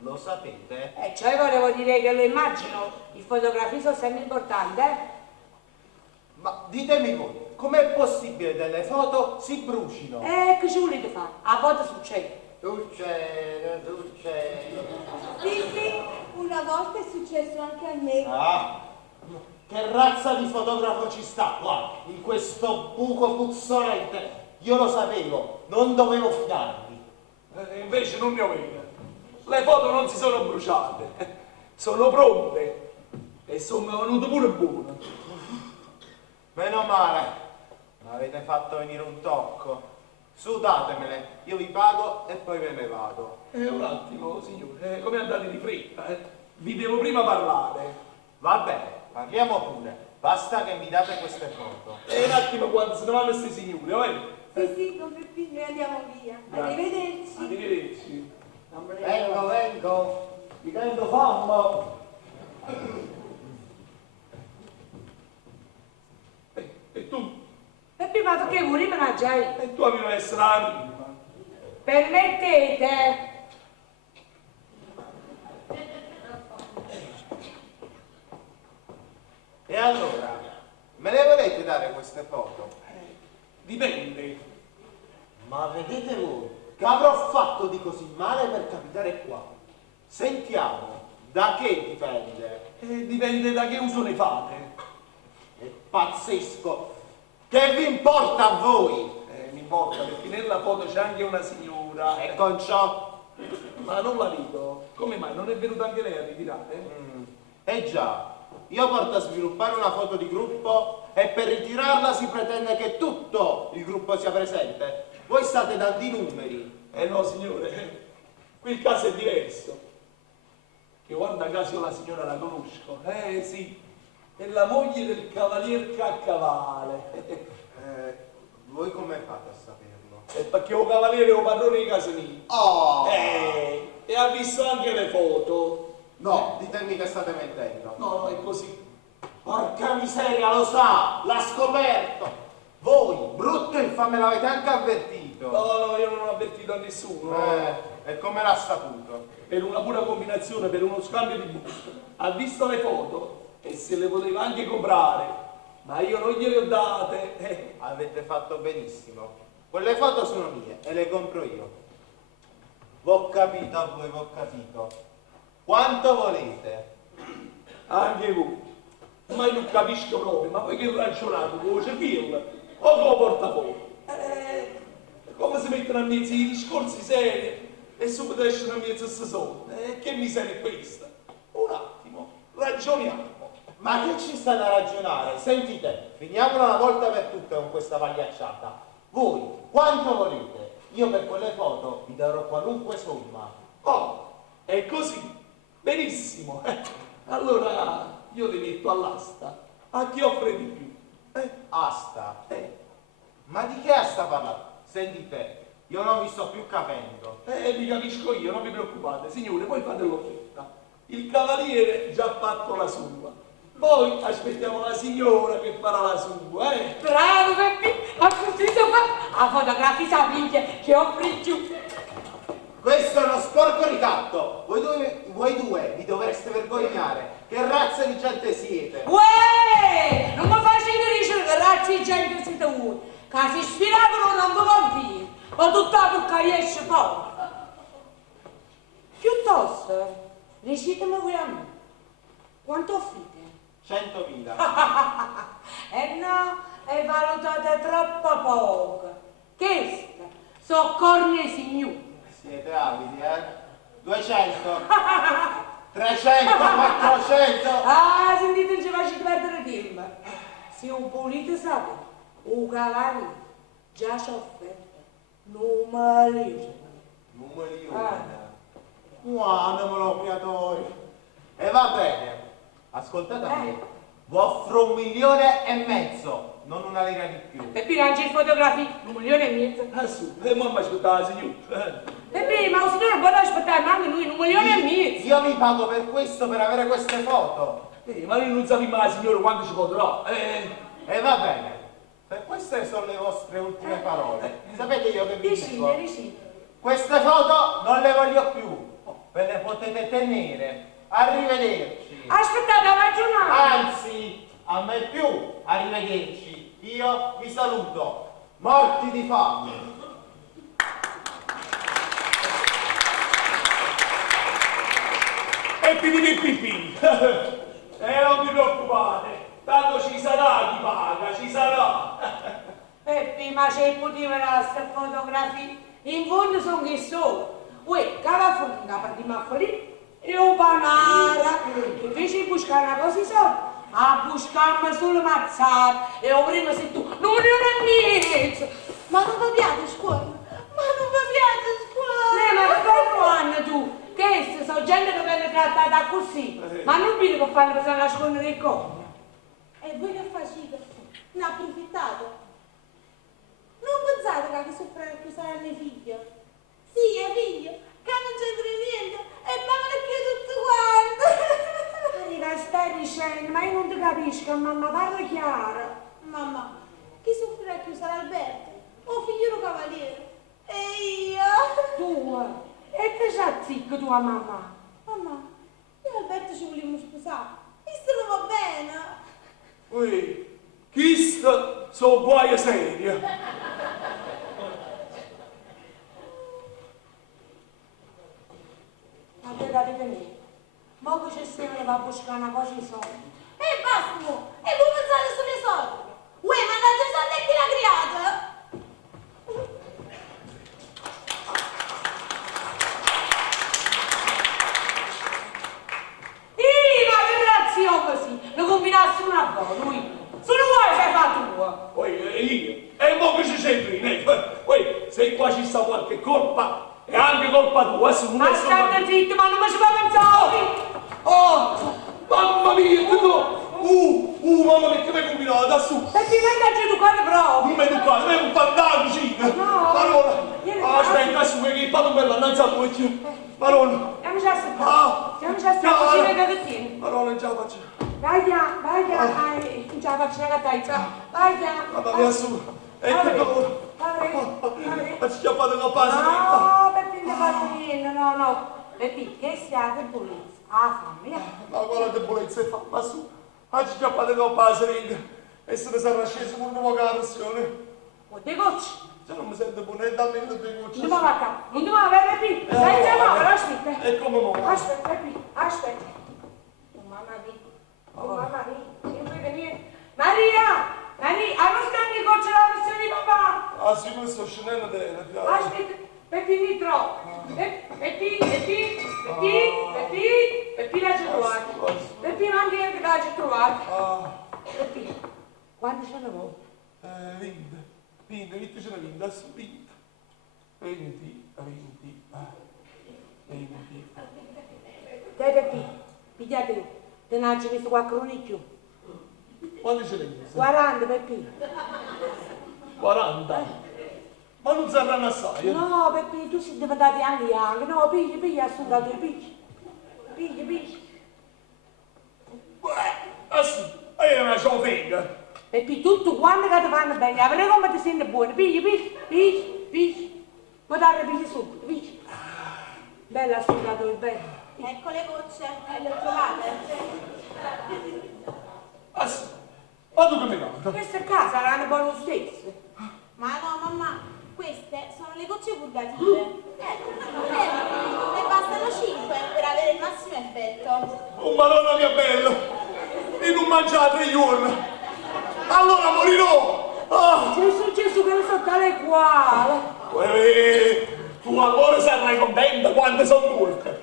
Lo sapete? Cioè volevo dire che lo immagino, i fotografi sono sempre importanti, Ma ditemi voi, com'è possibile delle foto si brucino? Che ci volete fare? A volte succede. Succede. Sì, una volta è successo anche a me. Ah, che razza di fotografo ci sta qua, in questo buco puzzolente? Io lo sapevo, non dovevo fidarmi. Invece non ne ho vede. Le foto non si sono bruciate, sono pronte e sono venute pure buone. Meno male, mi avete fatto venire un tocco. Su, datemele, io vi pago e poi me ne vado. Un attimo, signore, come andate di fretta? Vi devo prima parlare. Va bene, parliamo pure, basta che mi date queste foto. Un attimo quando se ne vanno questi signori, va bene? Sì, Don Peppino, noi andiamo via. Grazie. Arrivederci. Arrivederci. Vengo, mi prendo fame. E tu? E prima che vuoi mangiare? E tu avevi essere la prima. Permettete? E allora, me le volete dare queste foto? Dipende. Ma vedete voi, che avrò fatto di così male per capitare qua? Sentiamo, da che dipende? Dipende da che uso ne fate. È pazzesco! Che vi importa a voi? Mi importa perché nella foto c'è anche una signora. E con ciò? Ma non la vedo. Come mai? Non è venuta anche lei a ritirare? Già, io porto a sviluppare una foto di gruppo e per ritirarla si pretende che tutto il gruppo sia presente. Voi state dando i numeri. No, signore, qui il caso è diverso. Che guarda caso la signora la conosco. Sì, è la moglie del cavalier Caccavale. Voi come fate a saperlo? È perché un cavaliere è un padrone di casa mia. Oh! E ha visto anche le foto. No, ditemi che state mentendo. No, è così. Porca miseria, lo sa, l'ha scoperto. Voi, brutto e infame, l'avete anche avvertito. No, io non ho avvertito a nessuno. E come l'ha saputo? Per una pura combinazione, per uno scambio di buste. Ha visto le foto e se le voleva anche comprare, ma io non gliele ho date. Avete fatto benissimo. Quelle foto sono mie e le compro io. V'ho capito a voi, v'ho capito. Quanto volete? Anche voi. Ma io non capisco proprio, ma poi che ragionate con voce firme o con la portafoglio? Come si mettono a mezzo i discorsi seri e subito escono a mezzo queste soldi? Che miseria è questa? Un attimo, ragioniamo. Ma che ci state a ragionare? Sentite, finiamola una volta per tutte con questa pagliacciata. Voi, quanto volete? Io per quelle foto vi darò qualunque somma. Oh, è così. Benissimo. Allora io le metto all'asta. A chi offre di più? Asta? Ma di che asta parlate? Sentite, io non vi sto più capendo. Vi capisco io, non vi preoccupate. Signore, poi fate l'offerta. Il cavaliere già ha fatto la sua. Poi aspettiamo la signora che farà la sua, Bravo Peppi, a così si fa. A fotografi sapete che offri giù. Questo è uno sporco ricatto. Voi due vi dovreste vergognare. Che razza di gente siete? Uè! Non mi facete dire che razza di gente siete voi. Che si ispiravano non vi conviene. Ma tutta la che esce fuori. Piuttosto, dicetemi voi a me. Quanto offrite? 100.000. No, è valutate troppo poco. Questa, so corne signori. Siete avidi, 200, 300, 400. Ah, sentite, non ci faccio perdere tempo. Se un pulito sapete, un cavallo già ci offerta, non me li Non me li Quando me lo creatori. E va bene, ascoltate a me, vi offro 1,5 milioni, non una lega di più. Peppino, non c'è fotografie, 1,5 milioni. Ah, su, mamma aspettava, signor. Peppino, ma il signore non può aspettare neanche lui, 1,5 milioni. Io vi pago per questo, per avere queste foto. Ma noi non sappiamo mai, signore, quando ci potrà. E va bene, per queste sono le vostre ultime parole. Sapete io che vi dico? Queste foto non le voglio più, ve le potete tenere. Arrivederci. Aspettate, ragionare. Anzi, a me più, arrivederci. Io vi saluto, morti di fame. E pipì. Non vi preoccupate, tanto ci sarà chi paga, ci sarà. Peppi, ma c'è il motivo della fotografia? In fondo sono che sono. Uè, cava fuori, cava di maffoli. E un panara, invece di buscare una cosa di soldi, a buscarmi solo mazzate, e o prima se tu, non è Ma non vi piace scuola? Ma non vi piace scuola? Ma che fanno tu? Che sono gente che viene trattata così, ma non vedi che fanno per nascondere il corpo? E voi che facete? Ne approfittate? Non pensate che soffre più sarà mio figlio? Sì, è figlio, che non c'entra niente, e mamma che tutto quanto. Arriva, stai dicendo, ma io non ti capisco, mamma, parla chiaro. Mamma, chi soffrirà più sarà Alberto, o figlio cavaliere? E io? Tu, e te già zicco tua mamma? Mamma, io e Alberto ci vogliamo sposare, questo non va bene. Uè, questo sono guai serie. Ma te la venire, ma che c'è sempre va a buscare una cosa di soldi? E basta, e voi pensate sulle soldi? Uè, ma non c'è soldi e chi l'ha creato? Ma che relazione così? Lo combinassi una cosa, lui. Solo vuoi sei fatto tua. Io, e mo che ci c'entri, se qua ci sta qualche colpa, è anche colpa tua, se non è solo... State zitto, ma non mi ci fa pensare! Oh, mamma mia, tu... mamma mia, che mi hai combinato, da su! E ti vai da educare proprio! Non mi educare, è un fantasma, cucina! No! Allora, aspetta, su, che il pato bello, non sa dove più! Maronna! Siamo già aspettati! Siamo già aspettati, ci vede che tieni! Maronna, non ce la faccio! Vai, non ce la faccio, ragazza! Vai, mamma mia, su! Ecco il lavoro! Ma ci chiappate una pasta! No, Peppi, non faccio niente, no! Peppi, che siate pulizia? Ah, fammi! Ma quale debolezza è fatta? Ma su! Ma ci chiappate una pasta, e se ne sarà sceso con una nuova versione! O dei gocci! Se non mi sento buono, dammi il due gocce! Non va a capo, non va a vedere Peppi! Dai, aspetta! E come mo? Aspetta, Peppi, aspetta! Oh, mamma mia, io non vedo niente! Maria! non stanno i gocce la versione di papà! Ah sì, ma sto scendendo dentro! Aspetta, Peppi mi troppo! Peppi, la ci trovato! Peppi, ma anche io che la ci trovato! Peppi, quanti ce ne vuoi? 20 ce ne 20, adesso 20. 20. Dai, Peppi, pigliate, te ne hai messo qualcuno in più. Quanti ce ne hai? 40, Peppi. 40? Ma non saranno assai? No, Peppi, tu sei diventati anche, no, piglia, assolutato, piglia. Adesso, io non ce lo vengo. Peppi, tutto quanto che ti fanno bene, a vedere come ti senti buono, piglia. Ma dare piglia subito, piglia. Bella, assolutato, bello. Ecco le gocce, le ho trovate? Ma tu che mi conta? Queste qua saranno buone lo stesso. Ma no, mamma, queste sono le gocce purgative. Ne bastano 5 per avere il massimo effetto. Oh, madonna mia bella! E non mangiate gli urli! Allora morirò! Gesù, che ne so tale quale. Tu allora sarai contenta quando sono morta.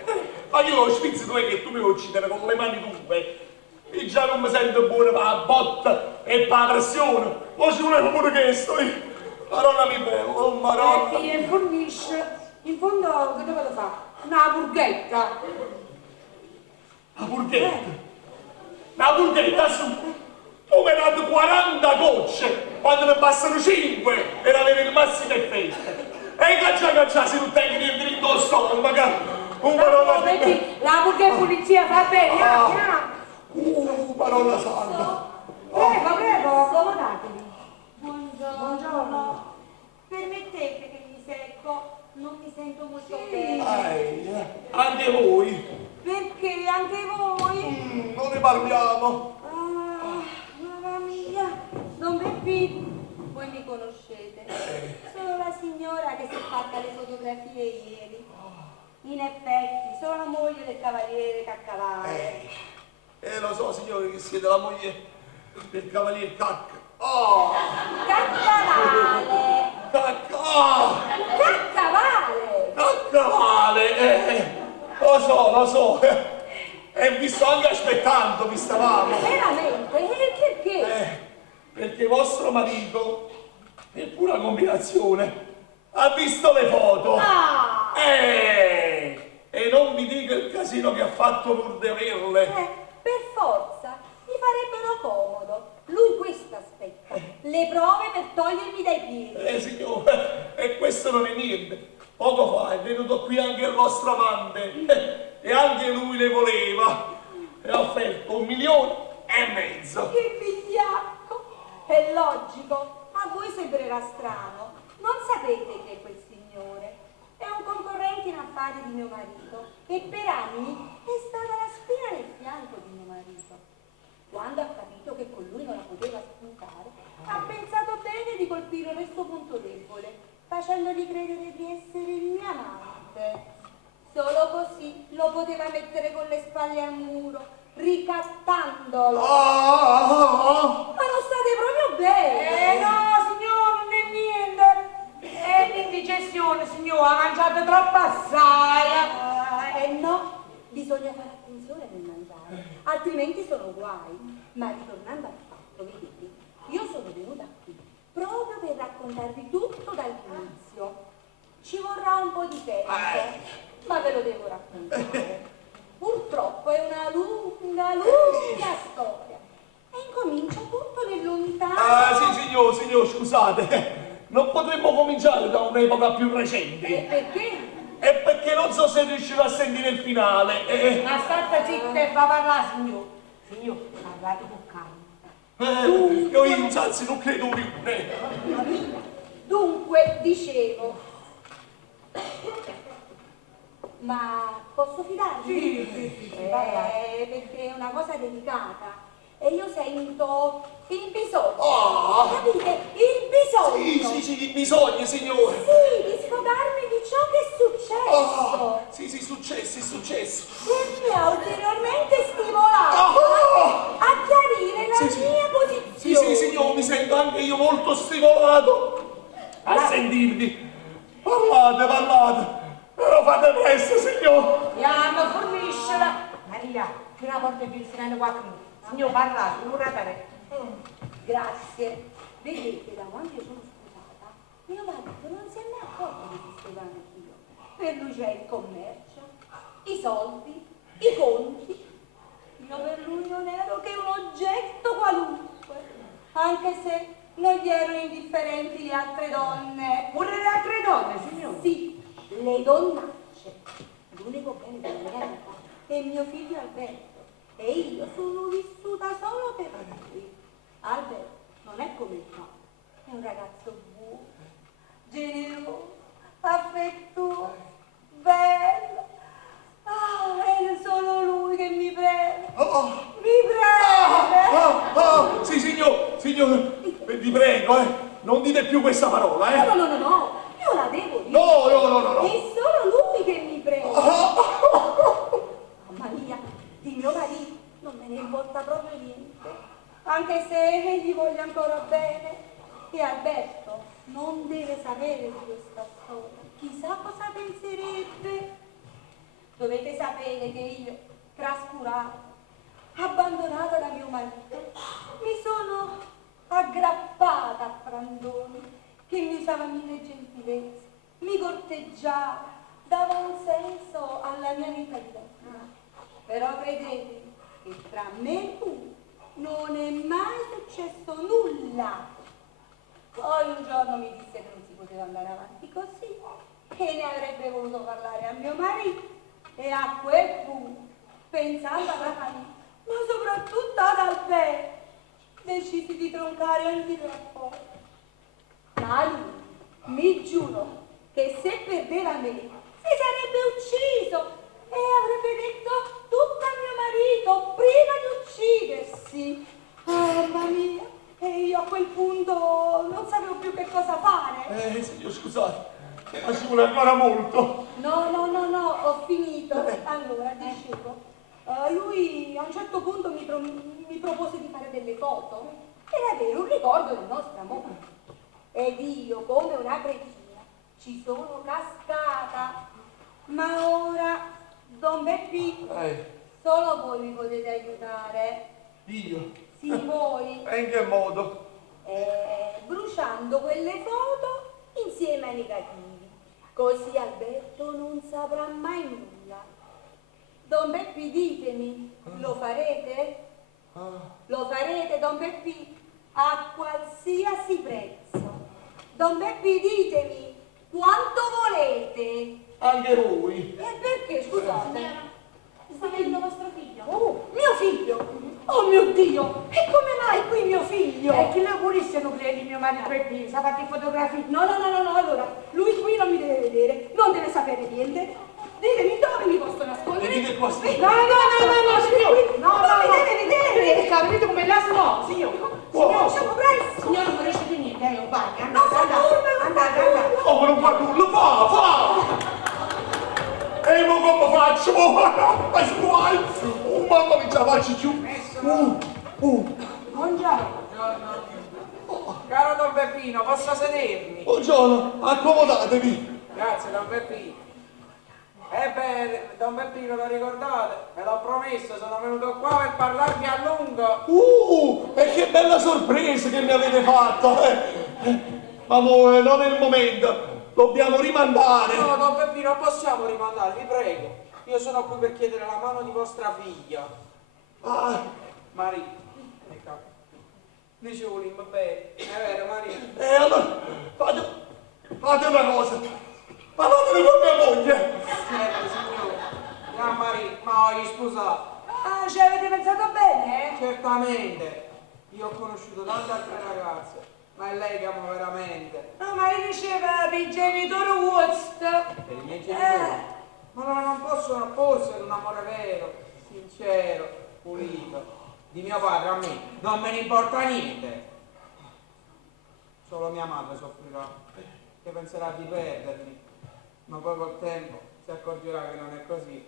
Ma io lo spizzo tu è che tu mi vuoi uccidere con le mani tue. E già non mi sento buono per la botta e per la pressione. Lo ci voleva pure questo. Maronna mi bella, oh maronna. E fornisce. In fondo che devo fare? Una burghetta. La burghetta? La burghetta su. Tu mi hai dato 40 gocce quando ne bastano 5 per avere il massimo effetto. E caccia se non tengo niente in lo stomaco. La burghetta pulizia fa bene, Parola santa. Prego, accomodatevi. Buongiorno. Permettete che mi secco? Non mi sento molto bene. Anche voi? Perché anche voi? Non ne parliamo. Mamma mia. Don Peppino, voi mi conoscete. Sono la signora che si è fatta le fotografie ieri. In effetti, sono la moglie del cavaliere Caccavale. Lo so, signore, che siete la moglie del cavaliere Cacca. Caccavale! Caccavale! Lo so. E vi sto anche aspettando, vi stavamo. Veramente? Perché? Perché vostro marito, è pura combinazione, ha visto le foto. E non vi dico il casino che ha fatto pur di averle. Per forza, mi farebbero comodo. Lui questo aspetta, le prove per togliermi dai piedi. Signore, e questo non è niente. Poco fa è venuto qui anche il vostro amante e anche lui le voleva. E ha offerto 1,5 milioni. Che vigliacco! È logico, a voi sembrerà strano. Non sapete chi è quel signore. È un concorrente in affari di mio marito e per anni è stata la spina nel fianco di mio marito. Quando ha capito che con lui non la poteva spuntare, ha pensato bene di colpire il suo punto debole, facendogli credere di essere il mio amante. Solo così lo poteva mettere con le spalle al muro, ricattandolo. Ma non state proprio bene! No, signor, non è niente. È l'indigestione, signor, ha mangiato troppo assai. No, bisogna fare attenzione nel mangiare, altrimenti sono guai. Ma ritornando al fatto, vedete, io sono venuta qui proprio per raccontarvi tutto dall'inizio. Ci vorrà un po' di tempo, ma ve lo devo raccontare. Purtroppo è una lunga storia e incomincia tutto nel lontano. Sì, signor, scusate. Non potremmo cominciare da un'epoca più recente. Perché? È perché non so se riuscirò a sentire il finale. Ma state zitta e fa parlare, signor. Signor, parlate con calma. Io intanzi non credo niente. Dunque, dicevo, ma posso fidarmi? Sì, perché è una cosa delicata e io sento il bisogno, capite? Il bisogno. Sì, il bisogno, signore. Sì, di sfogarmi di ciò che è successo. Sì, è successo. E mi ha ulteriormente stimolato a chiarire la mia posizione. Sì, signore, mi sento anche io molto stimolato a sentirvi. Parlate. Però fate presto, signore. Andiamo, forniscela. Maria, fino alla porta più sereno qua. Signor, parlate, non ratare. Grazie. Vedete, da quando io sono sposata, mio marito non si è mai accorto che esisteva anch'io. Per lui c'è il commercio, i soldi, i conti. Io per lui non ero che un oggetto qualunque, anche se non gli erano indifferenti le altre donne. Pure le altre donne, signor? Sì, le donnacce. L'unico bene della mia vita è mio figlio Alberto. E io sono vissuta solo per lui. Alberto non è come il papà, è un ragazzo buono, generoso, affettuoso, bello. È solo lui che mi preme. Mi preme. Sì, signore, vi prego, non dite più questa parola, No, io la devo dire. No. È solo lui che mi preme. Mamma mia, di mio marito non me ne importa proprio niente, anche se gli voglio ancora bene. E Alberto non deve sapere di questa storia. chissà cosa penserebbe. Dovete sapere che io, trascurata, abbandonata da mio marito, mi sono aggrappata a Frandoni, che mi usava mille gentilezze, mi corteggiava, dava un senso alla mia vita di donna. Però credete che tra me e lui non è mai successo nulla. Poi un giorno mi disse che non si poteva andare avanti così, che ne avrebbe voluto parlare a mio marito, e a quel punto, pensando alla famiglia, ma soprattutto ad Alberto, decisi di troncare anche il rapporto. Ma lui mi giurò che se perdeva me si sarebbe ucciso e avrebbe detto tutto a mio marito prima di uccidersi. Mamma mia, e io a quel punto non sapevo più che cosa fare. Signor, scusate, ma ci vuole ancora molto. No, ho finito. Allora, dicevo, lui a un certo punto mi propose di fare delle foto per avere un ricordo del nostro amore. Ed io, come una cretina, ci sono cascata. Ma ora, Don Beppì, solo voi mi potete aiutare. Io? Sì, voi. E in che modo? Bruciando quelle foto insieme ai negativi. Così Alberto non saprà mai nulla. Don Beppì, ditemi, lo farete? Lo farete, Don Beppì, a qualsiasi prezzo. Don Beppì, ditemi, quanto volete? Anche voi? E perché, scusate? Sta vedendo vostro figlio? Oh, mio figlio? Oh mio Dio! E come mai qui mio figlio? E chi le pulisse nucleari mio marito Beppì? Sa fatti fotografie? No, allora, lui qui non mi deve vedere, non deve sapere niente. Ditemi dove mi posso nascondere? Dite qua, No, signore! No, mi deve vedere! Vedete come l'asno? No, signore! Signore, siamo presto! Signore, non riesce di niente, vai, Non fa nulla, andate. Oh, ma non fa nulla, fa! E mo come faccio? Ma scuai! Oh, mamma mia, ce la faccio più! Buongiorno. Caro Don Peppino, posso sedermi? Buongiorno, accomodatevi! Grazie Don Peppino. Ebbene, Don Peppino, lo ricordate? Me l'ho promesso, sono venuto qua per parlarvi a lungo. E che bella sorpresa che mi avete fatto! Ma amore, non è il momento, dobbiamo rimandare! No, Don Peppino, possiamo rimandare, vi prego. Io sono qui per chiedere la mano di vostra figlia. Maria, ecco. Dicevo l'imma bene, è vero Maria? E allora, fate una cosa, parlatene con mia moglie! Certo, signore. Maria, ma voglio sposare. Ci avete pensato bene? Certamente. Io ho conosciuto tante altre ragazze, ma è lei che amo veramente. No, ma io diceva per i genitori Wurst. Per i miei genitori? Ma loro non possono opporsi ad un amore vero, sincero, pulito. Di mio padre a me non me ne importa niente. Solo mia madre soffrirà, che penserà di perdermi, ma poi col tempo si accorgerà che non è così.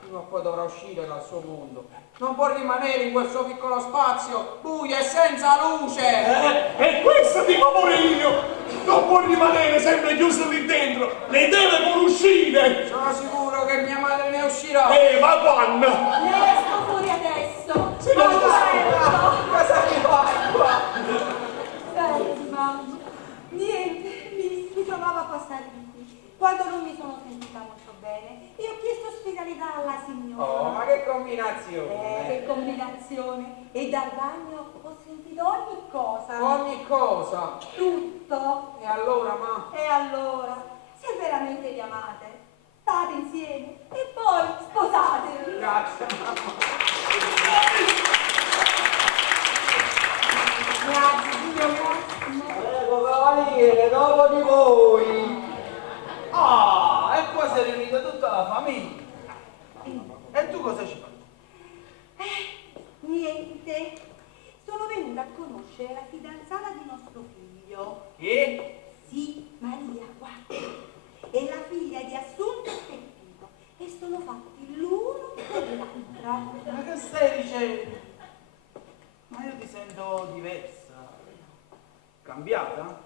Prima o poi dovrà uscire dal suo mondo. Non può rimanere in quel suo piccolo spazio, buio e senza luce! E questo dico pure io! Non può rimanere sempre chiuso lì dentro, ne deve pure uscire! Sono sicuro che mia madre ne uscirà! Ma quando? Ne esco fuori adesso! Sì, ma cosa mi fai qua? Senti, mamma, niente, mi trovavo a passare di qui. Quando non mi sono sentita molto bene e ho chiesto ospitalità alla signora. Oh, ma che combinazione! Che combinazione! E dal bagno ho sentito ogni cosa. Ogni cosa? Tutto. E allora, ma? E allora, se veramente vi amate, state insieme e poi sposatevi. Grazie, mamma. Grazie, signor, grazie. Ecco, cavaliere, dopo di voi. E qua si è riunita tutta la famiglia. E tu cosa ci fai? Niente. Sono venuta a conoscere la fidanzata di nostro figlio. Che? Sì, Maria, guarda. È la figlia di Assunto e Peppino. E sono fatti l'uno per l'altra. Ma che stai dicendo? Ma io ti sento diversa. Cambiata?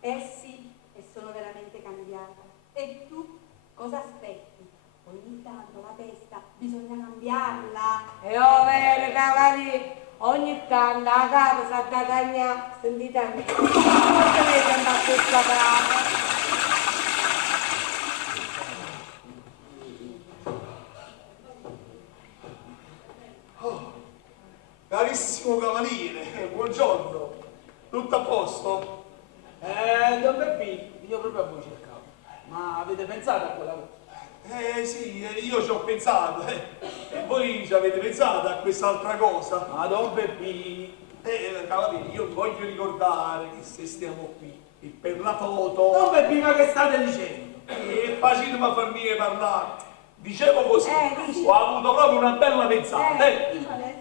Sì, e sono veramente cambiata. E tu cosa aspetti? Ogni tanto la testa bisogna cambiarla. E oh vero cavaliere, ogni tanto a casa sa da cagnare, sentite a me. Non potete andare a questa brava. Carissimo cavaliere, buongiorno. Tutto a posto? Don Peppi, io proprio a voi cercavo. Ma avete pensato a quella cosa? Sì, io ci ho pensato. E voi ci avete pensato a quest'altra cosa? Ma Don Peppi... Cavaliere, io vi voglio ricordare che se stiamo qui e per la foto... Don Peppi, ma che state dicendo? È facile ma farmi parlare. Dicevo così, ho avuto proprio una bella pensata.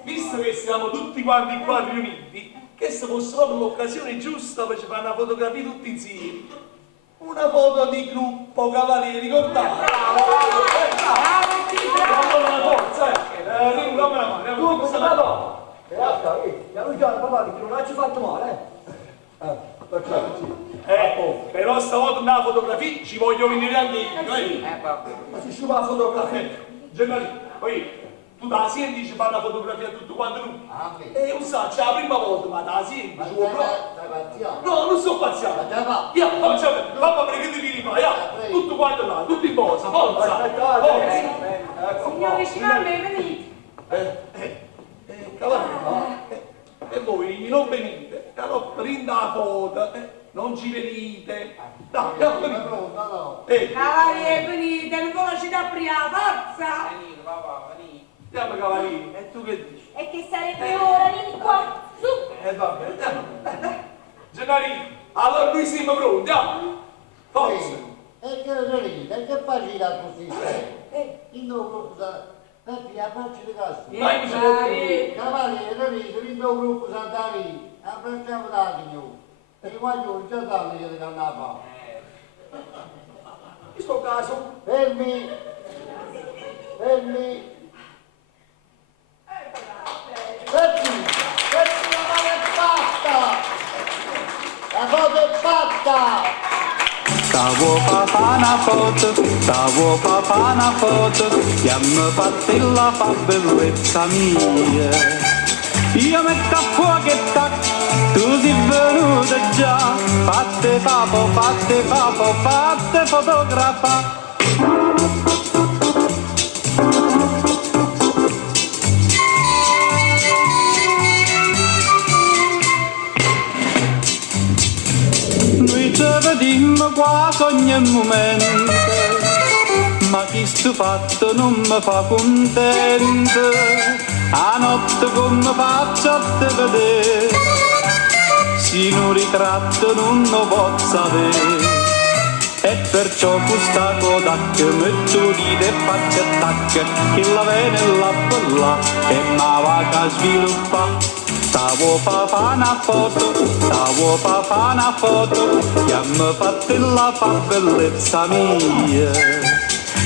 Visto che siamo tutti quanti qua riuniti, che se fosse proprio l'occasione giusta per ci fare una fotografia tutti insieme. Una foto di gruppo, cavalieri, ricordate? Bravo, forza, dammi la mano. Tu cosa vado? Piano piano, papà, che non ci fatto male, però stavolta una fotografia ci voglio venire anche io, Ma si sciupa la fotografia. Gennari, poi tu da senti ci fai una fotografia a tutto quanto lui. E un sa, c'è la prima volta, ma da senti ci vuole No, non sto pazziando. Mamma prega di venire qua, tutto quanto là, tutto in posa, forza. Signore, ci va bene, venite. Cavaliere, e voi non venite, però prenda la foto, non ci venite. Dai, venite. Cavaliere, venite, non conosci da prima, forza! Venite, papà, venite. Andiamo, cavaliere, e tu che dici? E che sarebbe ora, vieni qua, su! Vabbè, andiamo. Gennari, allora noi siamo pronti, andiamo. Forza. E che venite, e che facile così? Il nuovo gruppo perché a farci le case. Cavaliere, venite, il nuovo gruppo Sant'Ari, abbracciamo l'Agnio. E guaglioni già danno io di cannava. In questo caso. Fermi. Fermi, la mano è fatta! La foto è fatta! Stavo papà una foto, che mi fate la fa bellezza mia. Io metto a fuoco e tac, tu sei venuta già, fatte fotografa. Noi ci vediamo quasi ogni momento, ma chi sto fatto non mi fa contento. A notte come faccio a te vedere, se non ritratto non lo posso avere. E perciò questa coda che metto di te faccio attacca, che la vene e la bella e ma va a sviluppa. Stavo papà una foto, che mi fate la fa bellezza mia.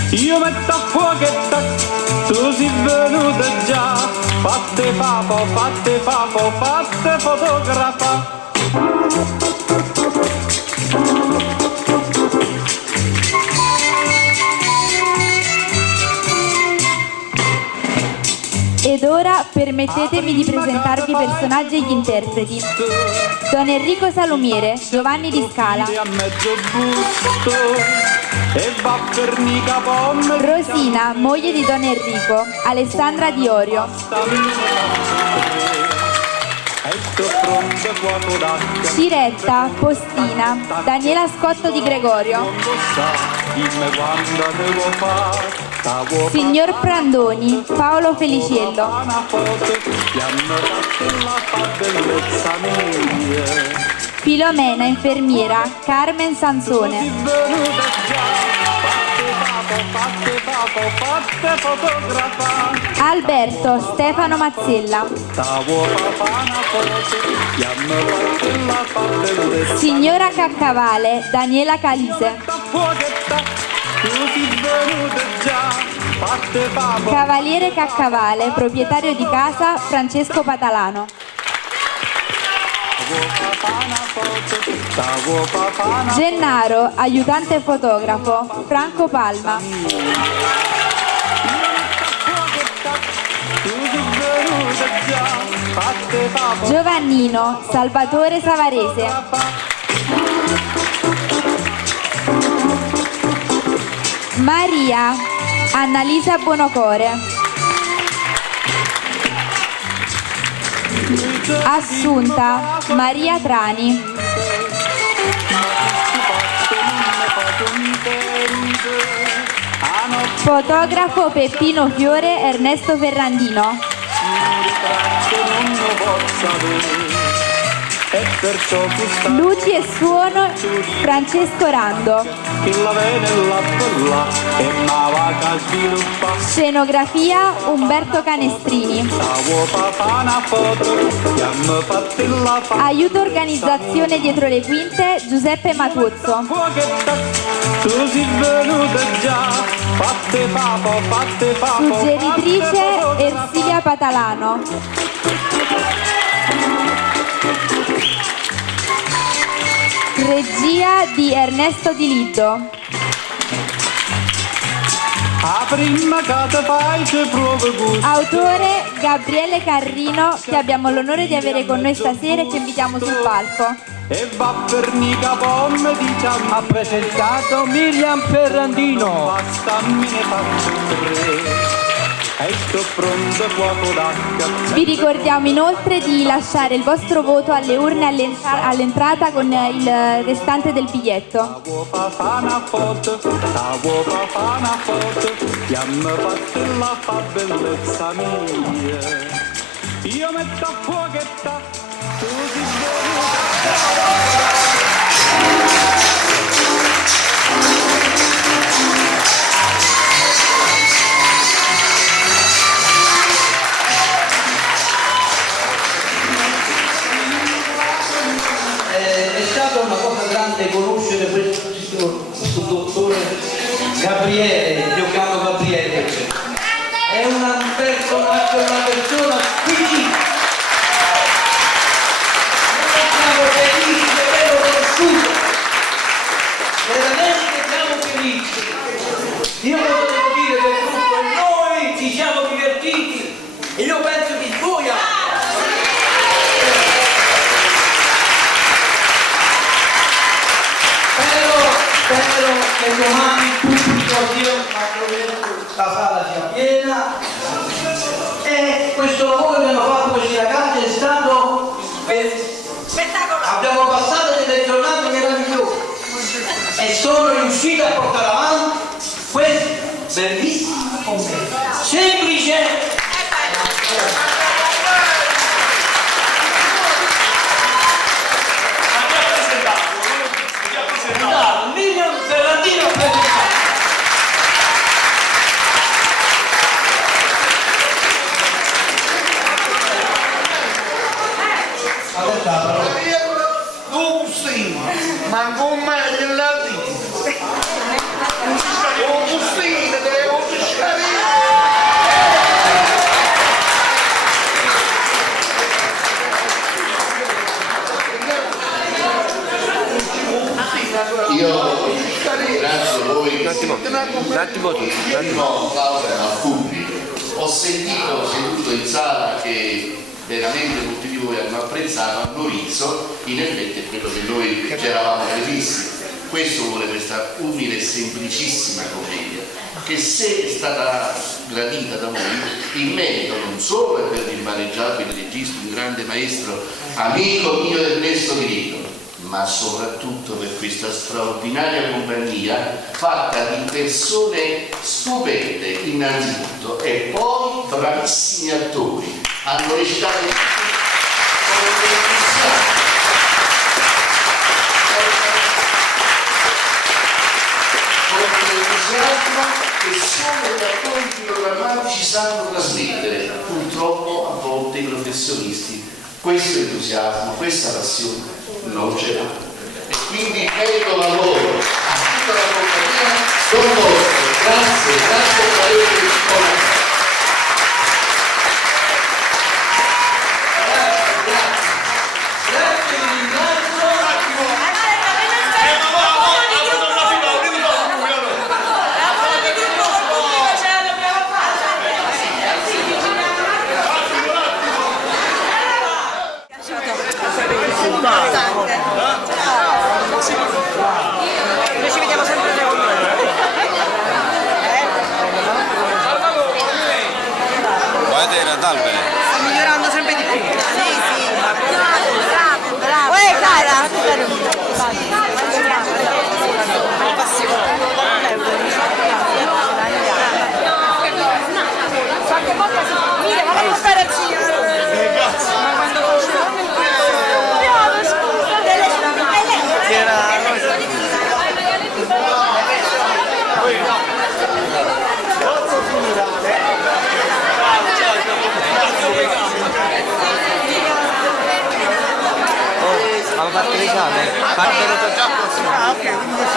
Io metto a fuoco e tac, tu sei venuta già, fatte fotografa. Ed ora permettetemi di presentarvi i personaggi e gli interpreti. Don Enrico Salumiere, Giovanni Di Scala. Rosina, moglie di Don Enrico, Alessandra Diorio. Ciretta, Postina, Daniela Scotto Di Gregorio. Signor Prandoni, Paolo Feliciello. Filomena, infermiera, Carmen Sansone. Alberto, Stefano Mazzella. Signora Caccavale, Daniela Calise. Cavaliere Caccavale, proprietario di casa, Francesco Patalano. Gennaro, aiutante fotografo. Franco Palma. Giovannino, Salvatore Savarese. Maria, Annalisa Buonocore. Assunta, Maria Trani. Fotografo Peppino Fiore, Ernesto Ferrandino. Luci e suono, Francesco Rando. Scenografia, Umberto Canestrini. Aiuto organizzazione dietro le quinte, Giuseppe Matuzzo. Suggeritrice, Ersilia Patalano. Regia di Ernesto Di Lito. Autore Gabriele Carrino, che abbiamo l'onore di avere con noi stasera e che invitiamo sul palco. E va per mica pomme diciamo ha presentato Miriam Ferrandino. Bastami ne faccio tre. E sto pronto fuoco d'acqua. Vi ricordiamo inoltre di lasciare il vostro voto alle urne all'entrata con il restante del biglietto. Io metto a fuochetta, tu si È stata una cosa grande conoscere questo dottore Gabriele, io chiamo Gabriele, è una persona qui. Siamo felici di averlo conosciuto, veramente siamo felici. Io lo devo dire per tutto, noi ci siamo divertiti e io penso che voi spero che domani tutti la sala sia piena e questo lavoro che hanno fatto questi ragazzi è stato spettacolare. Abbiamo passato delle giornate meravigliose e sono riuscito a portare avanti questo bellissimo convegno semplice. Miriam Ferrandino non sì, ma con me il latino. Non sì, devo Io grazie a voi, un attimo al pubblico. Ho sentito seduto in sala che veramente molti di voi hanno apprezzato, hanno riso, in effetti è quello che noi ci eravamo prefissi. Questo vuole questa umile e semplicissima commedia, che se è stata gradita da voi, in merito non solo per l'immareggiabile regista, un grande maestro, amico mio Ernesto Di Lito, ma soprattutto per questa straordinaria compagnia fatta di persone stupende innanzitutto e poi bravissimi attori. Hanno recitato con l'entusiasmo che solo gli attori programmati ci sanno trasmettere. Purtroppo a volte i professionisti questo entusiasmo, questa passione non ce l'ha. E quindi merito lavoro a tutta la compagnia con vostro. Grazie per avermi risposto. Grazie importante. Noi ci vediamo sempre secondo me. Guardate, era Dalvene. Sta migliorando sempre di più. Sì, sì. Bravo. Uè, Clara. Mira, vamos a buscar al signore.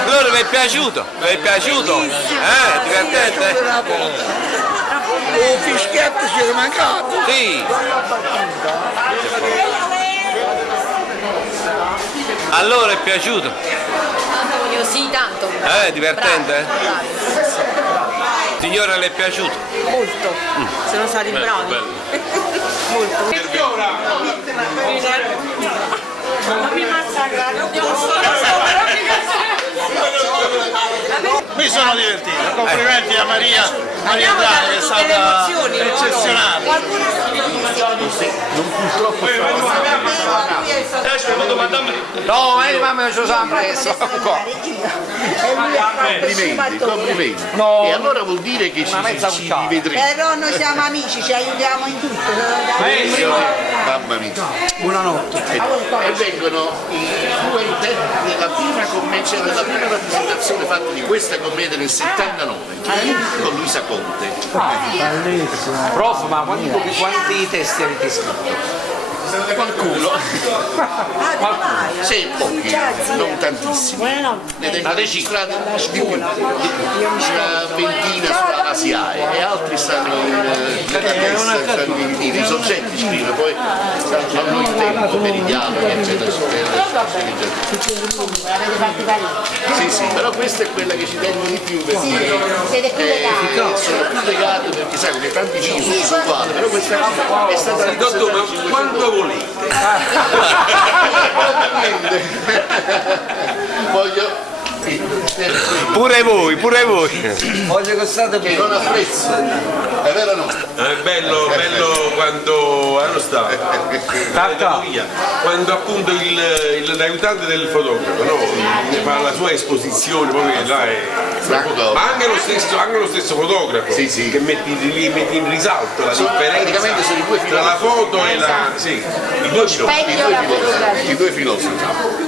Allora vi è piaciuto? Vi è piaciuto? Divertente? Un fischietto ci è mancato. Sì. Allora è piaciuto? Sì, tanto. Divertente? Signora, le è piaciuto? Molto. Sono stati bravi. Molto. Mi sono divertito, complimenti a Maria Draghi, è stata eccezionale. No, mamma ci sono preso. Complimenti. No. E allora vuol dire che ci rivedremo. Però noi siamo amici, ci aiutiamo in tutto. Mamma mia. Buonanotte. E vengono i due interpreti della prima commedia, della prima rappresentazione fatta di questa commedia nel 79 con Luisa Conte. Prof, ma quanti testi avete scritto? Qualcuno. Sì, pochi, non tantissimi. Ne tengo registrati di più, una ventina sulla SIAE e altri stanno nella testa, stanno i soggetti scrivono, poi non hanno il tempo per i dialoghi, eccetera. Sì, però questa è quella che ci tengo di più perché sono più legato perché sai come tanti cibi sono uguali, però questa è stata la Quanto volete? Voglio Pure voi. voglio che non apprezzo, è vero o no? È bello quando quando appunto l'aiutante del fotografo, no? Fa la sua esposizione, poi là ma anche lo stesso fotografo che metti in risalto la differenza sono i due tra la foto e i due filosofi. I due filosofi.